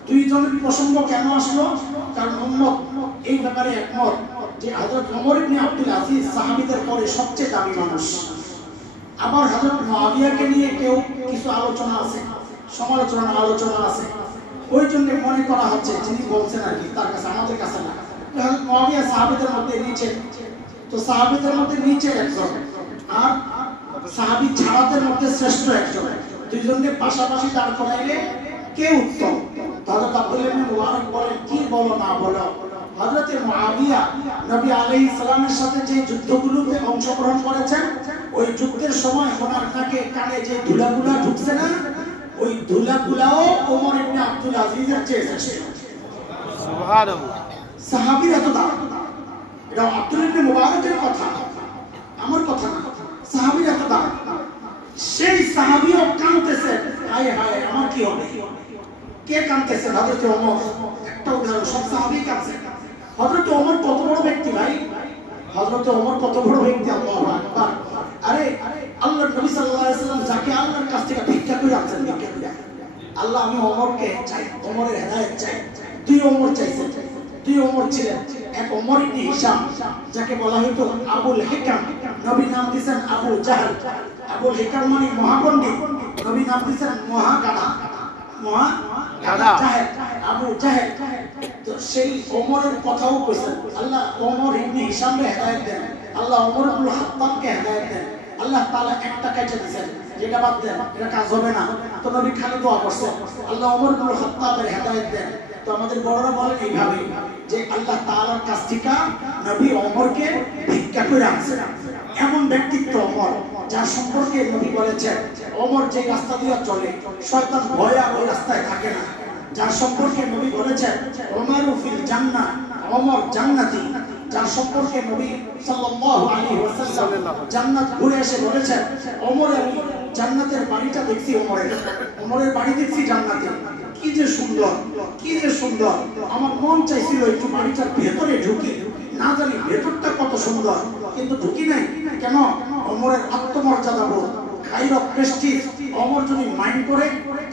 দুইজনের প্রসঙ্গ কেন আসলো? কারণ উম্মত এই ব্যাপারে একমত যে হযরত ওমর ইবনে আব্দুল আজিজ সাহাবীদের পরে সবচেয়ে দামি মানুষ। আবার হযরত মুআবিয়াকে নিয়ে কেউ কিছু আলোচনা আছে, সমালোচনা আলোচনা আছে, ওই জন্য মনে করা হচ্ছে যিনি বলছেন আর কি তার কাছে, আমাদের কাছে না। হযরত মুআবিয়া সাহাবীদের মধ্যে নিচে, তো সাহাবীদের মধ্যে নিচে একজন, আর সাহাবী ছাড়াদের মধ্যে শ্রেষ্ঠ একজন। দুইজনকে পাশাপাশি দাঁড় করাইলে কে উত্তম? হযরত আব্দুল্লাহ ইবনে মুবারক বলেন, কি বলো না বলো, হযরত মুআবিয়া নবী আলাইহিস সালামের সাথে যে যুদ্ধগুলোতে অংশগ্রহণ করেছেন, ওই যুদ্ধের সময় ওনার নাকে কানে যে ধুলাগুলা ঢুকছে না, ওই ধুলাগুলাও ওমর ইবনে আব্দুল আজিজের চেয়ে শ্রেষ্ঠ। সুবহানাল্লাহ। সাহাবীর এত দাম, এটা আব্দুল্লাহ ইবনে মুবারকের কথা, আমার কথা না। সাহাবীর এত দাম, সেই সাহাবীও কাঁদতেছেন, হায় হায় আমার কি হবে। কে কাঁদতেছেন? হযরত ওমর। একটা উদাহরণ, সব সাহাবী কাঁদছেন। হযরত ওমর কত বড় ব্যক্তি ভাই, হযরত ওমর কত বড় ব্যক্তি, আল্লাহু আকবার। আরে আল্লাহর নবী সাল্লাল্লাহু আলাইহি ওয়াসাল্লাম যাকে আল্লাহর কাছ থেকে ভিক্ষা করে আনছেন, ভিক্ষা করে, আল্লাহ আমি ওমরকে চাই, ওমরের হেদায়েত চাই। দুই ওমর চাইছেন, দুই ওমর ছিলেন। এক ওমর ইবনে হিশাম, যাকে বলা হতো আবুল হিকাম, নবী নাম দিয়েছেন আবু জাহল। আবুল হিকাম মানে মহাপণ্ডিত, নবী নাম দিয়েছেন মহাগাধা, জাহেল, আবু জাহেল। তো সেই ওমরের কথাও কইছেন, আল্লাহ ওমর ইবনে হিশামকে হেদায়েত দেন, আল্লাহ ওমর ইবনে খাত্তাবকে হেদায়েত দেন। আল্লাহ তাআলা একটা কাজে দিয়েছেন, যেটা বাদ দেন এটা কাজ হবে না। তো নবী খালি দোয়া করছেন, আল্লাহ ওমর ইবনে খাত্তাবের হেদায়েত দেন। তো আমাদের বড়রা বলেন এইভাবে যে আল্লাহ তাআলার কাছ থেকে নবী ওমরকে ভিক্ষা করে আনছেন। এমন ব্যক্তিত্ব ওমর, যার সম্পর্কে নবী বলেছেন ওমর যে রাস্তা দিয়ে চলে শয়তান ভয়ে ওই রাস্তায় থাকে না। যার সম্পর্কে নবী বলেছেন ওমরু ফিল জান্নাহ, ওমর জান্নাতি। যার সম্পর্কে নবী সাল্লাল্লাহু আলাইহি ওয়াসাল্লাম জান্নাত ঘুরে এসে বলেছেন ওমর আমি জান্নাতের বাড়িটা দেখছি, ওমরের বাড়ি দেখছি জান্নাতে, কি যে সুন্দর, কি যে সুন্দর। আমার মন চাইছিল একটু বাড়িটার ভেতরে ঢুকি, না জানি ভেতরটা কত সুন্দর, কিন্তু ঢুকি নাই। কেন? ওমরের আত্মমর্যাদা বোধ, কাইন্ড অফ প্রেস্টিজ ওমর যদি মাইন্ড করে,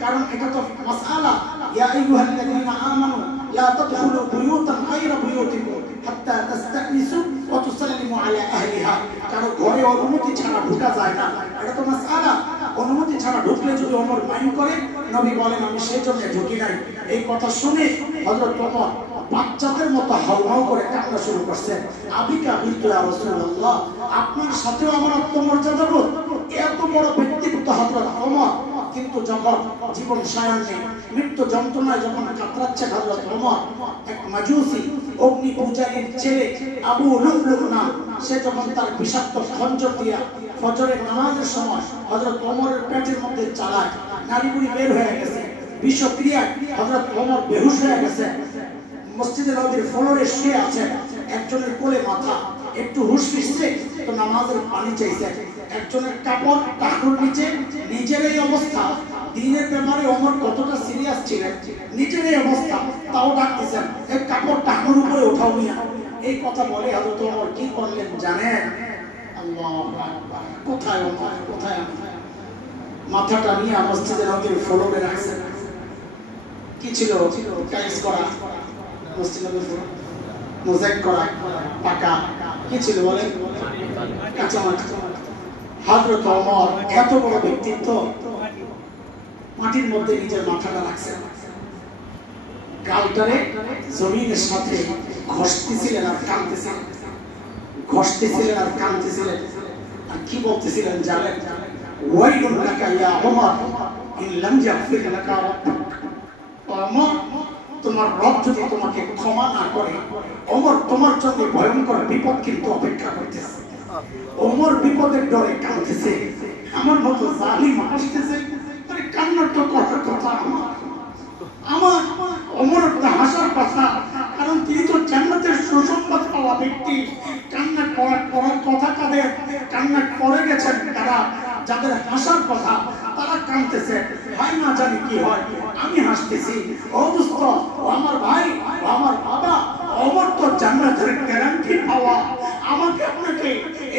কারণ এটা তো মাসআলা, ইয়া আইয়ুহাল্লাযীনা আমানু লা তাদখুলু বুয়ুতান গায়রা বুয়ুতিকুম হাত্তা তাস্তানিসু ওয়া তুসাল্লিমু আলা আহলিহা। কারণ ঘরে অনুমতি ছাড়া ঢোকা যায় না, এটা তো মাসআলা। অনুমতি ছাড়া ঢুকলে যদি ওমর মাইন্ড করে, নবী বলেন আমি সেই জন্য ঢুকি নাই। এই কথা শুনে হযরত ওমর বাচ্চাদের মতো হাউমাউ করে কান্না শুরু করছেন, আবিকা বিতু ইয়া রাসূলুল্লাহ, আপনার সাথেও আমার আত্মমর্যাদা বোধ। এত বড় ব্যক্তিত্ব হযরত ওমর, কিন্তু যখন জীবন সায়ান্নে মৃত্যু যন্ত্রণায় যখন কাতরাচ্ছে হযরত ওমর, এক মাজুসি অগ্নি পূজারীর ছেলে আবু লুলু নাম, সে যখন তার বিষাক্ত খঞ্জর দিয়া ফজরের নামাজের সময় হযরত ওমরের পেটের মধ্যে চালায়, নাড়িগুড়ি বের হয়ে গেছে, বিষক্রিয়ায় হযরত ওমর বেহুশ হয়ে গেছে। মসজিদের নবীর ফ্লোরে শুয়ে আছেন, একজনের কোলে মাথা, একটু হুশ ফিরছে তো নামাজের পানি চাইছে। একজনের কাপড় টাকুর নিচে, নিজের এই অবস্থা। দিনের ব্যাপারে ওমর কতটা সিরিয়াস ছিলেন, নিজের এই অবস্থা তাও ডাকতেছেন, এক কাপড় টাকুর উপরে ওঠাও নিয়া। এই কথা বলে হযরত ওমর কি করলেন জানেন? আল্লাহু আকবার। কোথায় ওমর, কোথায়? মাথাটা নিয়ে মসজিদের নবীর ফ্লোরে রাখছেন। কি ছিল? টাইলস করা, মসজিদের নবীর মোজাইক করা, পাকা। কি ছিল বলেন? কাঁচামাটি। হযরত ওমর এত বড় ব্যক্তিত্ব, মাটির মধ্যে নিজের মাথাটা রাখছেন, গালটারে জমিনের সাথে ঘষতেছিলেন আর কাঁদতেছিলেন, ঘষতেছিলেন আর কাঁদতেছিলেন। আর কি বলতেছিলেন জানেন? ওয়াইলুন লাকা ইয়া ওমর ইন লাম ইয়াগফির লাকা রাব্বুক। ওমর, তোমার রব যদি তোমাকে ক্ষমা না করে, ওমর তোমার জন্য ভয়ঙ্কর বিপদ কিন্তু অপেক্ষা করতেছে। ওমর বিপদের ডরে কাঁদতেছে, আমার মতো জালিম হাসতেছে। আরে কান্নার তো কথার কথা, আমার ওমর হাসার কথা, কারণ তিনি তো জান্নাতের সুসংবাদ পাওয়া ব্যক্তি। কান্না করার কথা কাদের? কান্না করে গেছেন তারা, যাদের হাসার কথা তারা কাঁদতেছে। হয় না জানি কি হয়, আমি হাসতেছি। ও দোস্ত, ও আমার ভাই, ও আমার বাবা, ওমর তো জান্নাতের গ্যারান্টি পাওয়া। আমাকে আপনাকে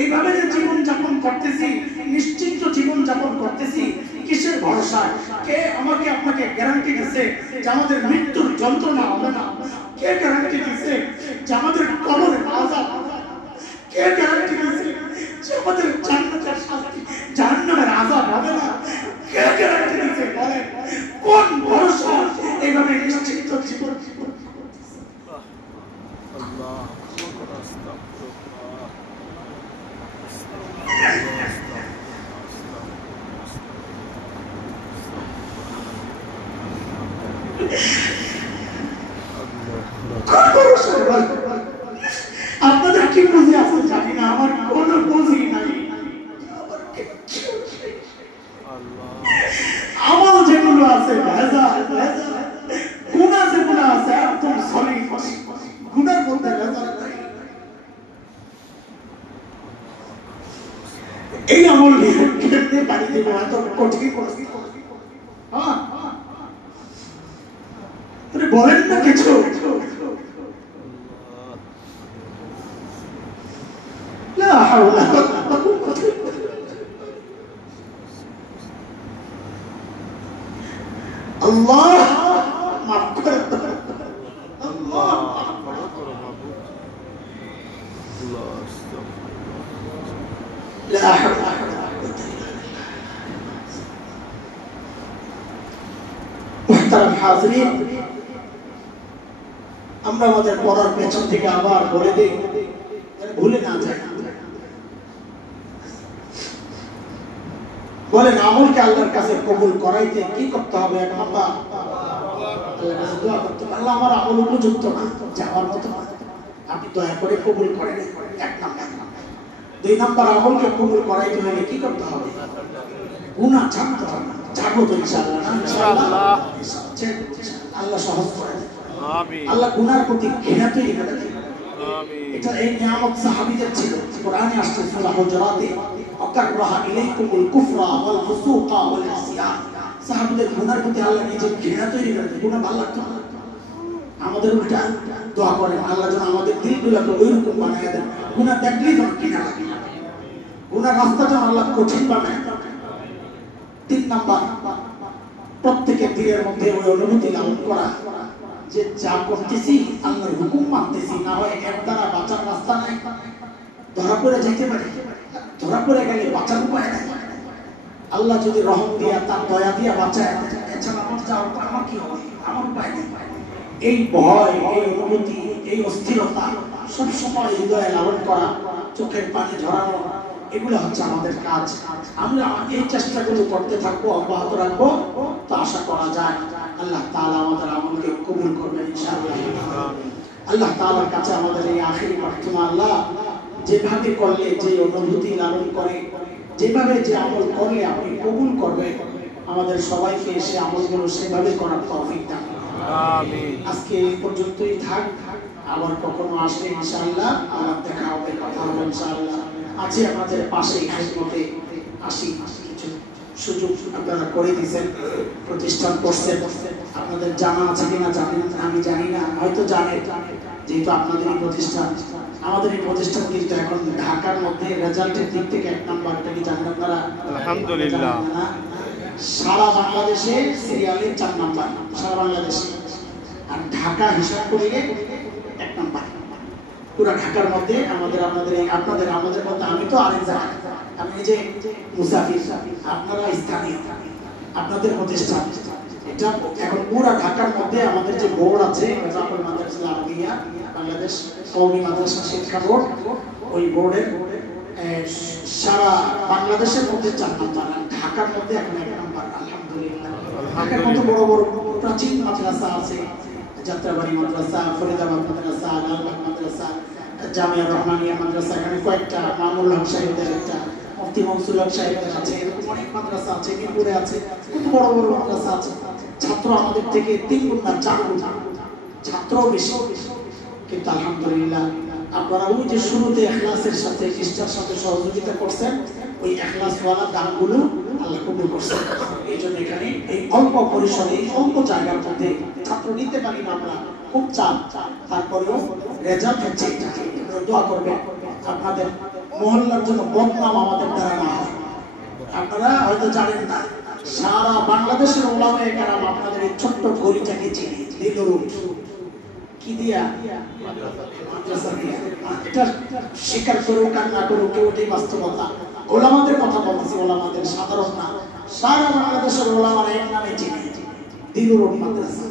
এইভাবে যে জীবন যাপন করতেছি, নিশ্চিন্ত জীবন যাপন করতেছি, কিসের ভরসা? ভরসায়। কে আমাকে আপনাকে গ্যারান্টি দিছে যে আমাদের মৃত্যুর যন্ত্রণা হবে না? কে গ্যারান্টি দিছে যে আমাদের কবরের আযাব হবে না? কে গ্যারান্টি দিছে যে আমাদের জান্নাতের শাস্তি জাহান্নামের আযাব হবে না? কে গ্যারান্টি দিছে বলেন? কোন ভরসা এইভাবে নিশ্চিন্ত জীবন আল্লাহ আপনাদের কি বুঝে আছে জানি না, আমার কোনো বুঝি নাই। আমল যেগুলো আছে ভেজাল, গুনাহ যেগুলো আছে একদম সলিড, গুনার মধ্যে ভেজাল নাই। এই আমল নিয়ে কেমনে পারি দেবো? এত কঠিন পরিস্থিতি। হ্যাঁ বলেন না কিছু। লা হাওলা ওয়ালা কুওয়াতা আল্লাহ মাফ করে দাও। আল্লাহ ক্ষমা করো মাবুদ। আল্লাহ লা হাওলা ওয়ালা কুওয়াতা ইল্লা বিল্লাহ। মুহতারাম হাজিরিন, আমরা আমাদের পড়ার পেছন থেকে আবার বলে দিই, ভুলে না যায়। বলেন আমলকে আল্লাহর কাছে কবুল করাইতে কি করতে হবে? এক নাম্বার আল্লাহর কাছে দোয়া করতে হবে, আল্লাহ আমার আমল উপযুক্ত না, যাওয়ার মতো না, আপনি দয়া করে কবুল করেন। এক নাম্বার। দুই নাম্বার, আমলকে কবুল করাইতে হলে কি করতে হবে? গুনাহ ছাড়তে হবে। ছাড়বো তো ইনশাআল্লাহ, না ইনশাআল্লাহ আল্লাহ সহজ করে দেন। আমিন। আল্লাহ গুনার প্রতি ঘৃণা তৈরি করে দেন। আমিন। এটা এই নিয়ামত সাহাবীদের ছিল। কোরআনে আসছে সূরা হুজুরাতে, আকাররাহা ইলাইকুমুল কুফরা ওয়াল ফুসুকা ওয়াল ইসয়ান। সাহাবীদের গুনার প্রতি আল্লাহ নিজে ঘৃণা তৈরি করে দেন। গুনাহ ভালো লাগতো না। আমাদের উল্টা দোয়া করেন আল্লাহ যেন আমাদের দিলগুলোকে ওইরকম বানিয়ে দেন, গুনাহ দেখলেই যেন ঘৃণা লাগে, গুনার রাস্তাটা আল্লাহ কঠিন বানায়। তিন নাম্বার, প্রত্যেকের দিলের মধ্যে ওই অনুভূতি লালন করা যে যা করতেছি আল্লাহর হুকুম মানতেছি, না হয় এর দ্বারা বাঁচার রাস্তা নাই, ধরা পড়ে যেতে পারে, ধরা পড়ে গেলে বাঁচার উপায় নাই। আল্লাহ যদি রহম দিয়া তার দয়া দিয়া বাঁচায়, এছাড়া আমার যাওয়ার পর আমার কি হবে? আমার উপায় নেই। এই ভয়, এই অনুভূতি, এই অস্থিরতা সবসময় হৃদয়ে লালন করা, চোখের পানি ঝরানো, এগুলো হচ্ছে আমাদের কাজ। আমরা এই চেষ্টাগুলো করতে থাকবো, অব্যাহত রাখবো, তো আশা করা যায় আল্লাহ তাআলা আমাদের আমলকে কবুল করবেন ইনশাআল্লাহ। আল্লাহ তাআলার কাছে আমাদের এই আখিরি প্রার্থনা, আল্লাহ যেভাবে করলে, যে অনুভূতি লালন করে, যেভাবে যে আমল করলে আপনি কবুল করবেন, আমাদের সবাইকে সে আমলগুলো সেভাবে করার তৌফিক দান করুন। আমিন। আজকে এই পর্যন্তই থাক, আবার কখনো আসলে ইনশাআল্লাহ আবার দেখা হবে, কথা হবে ইনশাআল্লাহ। আছি আপনাদের পাশে, খেদমতে আসি। কিছু সুযোগ আপনারা করে দিয়েছেন, প্রতিষ্ঠান করছেন, আপনাদের জানা আছে কিনা জানেন, আমি জানি না, হয়তো জানেন, যেহেতু আপনাদের এই প্রতিষ্ঠান। আমাদের এই প্রতিষ্ঠান কিন্তু এখন ঢাকার মধ্যে রেজাল্টের দিক থেকে 1 নাম্বার, এটা কি জানেন আপনারা? আলহামদুলিল্লাহ। সারা বাংলাদেশে সিরিয়ালে 4 নাম্বার, সারা বাংলাদেশে। আর ঢাকা হিসাব করলে 1 নাম্বার পুরো ঢাকার মধ্যে। আপনাদের আমাদের মধ্যে, আমি তো আরেক জায়গায়, আমি যে মুসাফির, আপনারা স্থানীয়, আপনাদের প্রতিষ্ঠান এটা এখন পুরো ঢাকার মধ্যে। আমাদের যে বোর্ড আছে, জাফর মাদ্রাসা আরবিয়া বাংলাদেশ কওমি মাদ্রাসা শিক্ষা বোর্ড, ওই বোর্ডের সারা বাংলাদেশের মধ্যে 4 নাম্বার, ঢাকার মধ্যে এখন 1 নাম্বার। আলহামদুলিল্লাহ। ঢাকার মতো বড় বড় প্রাচীন মাদ্রাসা আছে, যাত্রাবাড়ি মাদ্রাসা, ফরিদাবাদ মাদ্রাসা, লালবাগ মাদ্রাসা, জামিয়া রহমানিয়া মাদ্রাসা, এখানে কয়েকটা, মামুল হক সাহেবদের একটা, মুফতি মনসুর হক সাহেবদের আছে, এরকম অনেক মাদ্রাসা আছে, মিরপুরে আছে, খুব বড় বড় মাদ্রাসা আছে। ছাত্র আমাদের থেকে 3 গুণ না 4 গুণ ছাত্র বেশি। কিন্তু আলহামদুলিল্লাহ আপনারা ওই যে শুরুতে ইখলাসের সাথে, নিষ্ঠার সাথে সহযোগিতা করছেন, ওই ইখলাসওয়ালা দানগুলো আল্লাহ কবুল করছেন। এই জন্য এখানে এই অল্প পরিসরে, অল্প জায়গার মধ্যে ছাত্র নিতে পারি না আমরা, খুব চাপ, তারপরেও রেজাল্ট হচ্ছে এটা। দোয়া করবেন আপনাদের মহল্লার জন্য বদনাম আমাদের দ্বারা না হয়। আপনারা হয়তো জানেন না, সারা বাংলাদেশের ওলামায়ে কেরাম আপনাদের এই ছোট্ট গলিটাকে চিনে দিলরুম কি দিয়া মাদ্রাসা দিয়া। এটা স্বীকার করুক আর না করুক কেউ, এটাই বাস্তবতা। ওলামাদের কথা বলতেছি, ওলামাদের, সাধারণ না। সারা বাংলাদেশের ওলামারা এক নামে চিনে দিলরুম মাদ্রাসা।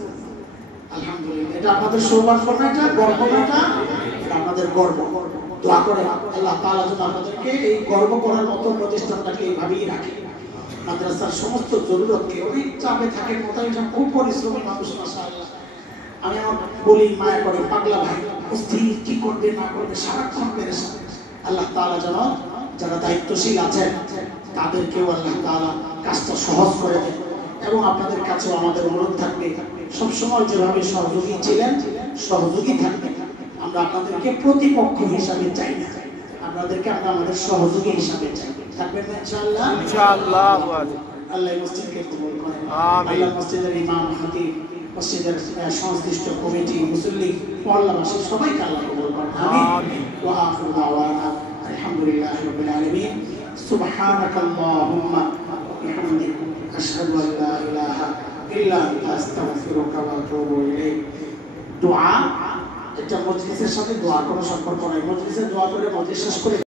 আলহামদুলিল্লাহ, এটা আপনাদের সৌভাগ্য না, এটা গর্ব না, এটা আপনাদের গর্ব। দোয়া করে আল্লাহ তাআলা যেন আপনাদেরকে এই গর্ব করার মতো প্রতিষ্ঠানটাকে এইভাবেই রাখে। মাদ্রাসার সমস্ত জরুরতকে, অনেক চাপে থাকেন, মোতাই খুব পরিশ্রমী মানুষ মাশাআল্লাহ। আমি আমার বলি মায়া করে, পাগলা ভাই অস্থির, কি করবে না করবে সারাক্ষণ পেরেশান। আল্লাহ তাআলা যেন যারা দায়িত্বশীল আছেন তাদেরকেও আল্লাহ তাআলা কাজটা সহজ করে দেন। এবং আপনাদের কাছেও আমাদের অনুরোধ থাকবে, সবসময় যেভাবে সহযোগী ছিলেন সহযোগী থাকবেন। আমরা আপনাদেরকে প্রতিপক্ষ হিসাবে চাই না, আপনাদেরকে আমরা আমাদের সহযোগী হিসাবে চাই। থাকবেন না ইনশাআল্লাহ? ইনশাআল্লাহ। আল্লাহ মসজিদকে কবুল করেন। আমিন। আল্লাহ মসজিদের ইমাম, খতিব, মসজিদের সংশ্লিষ্ট কমিটি, মুসল্লি, মহল্লাবাসী সবাইকে আল্লাহ কবুল করেন। আমিন। ওয়া আখিরু দাওয়ানা আলহামদুলিল্লাহি রাব্বিল আলামিন। সুবহানাকাল্লাহুম্মা ওয়া বিহামদিক আশহাদু আল লা ইলাহা ইল্লা আনতা আস্তাগফিরুকা ওয়া আতুবু ইলাইক। দোয়া, এটা মজলিসের সাথে দোয়ার কোনো সম্পর্ক নাই। মজলিসে দোয়া করে মজলিস শেষ করে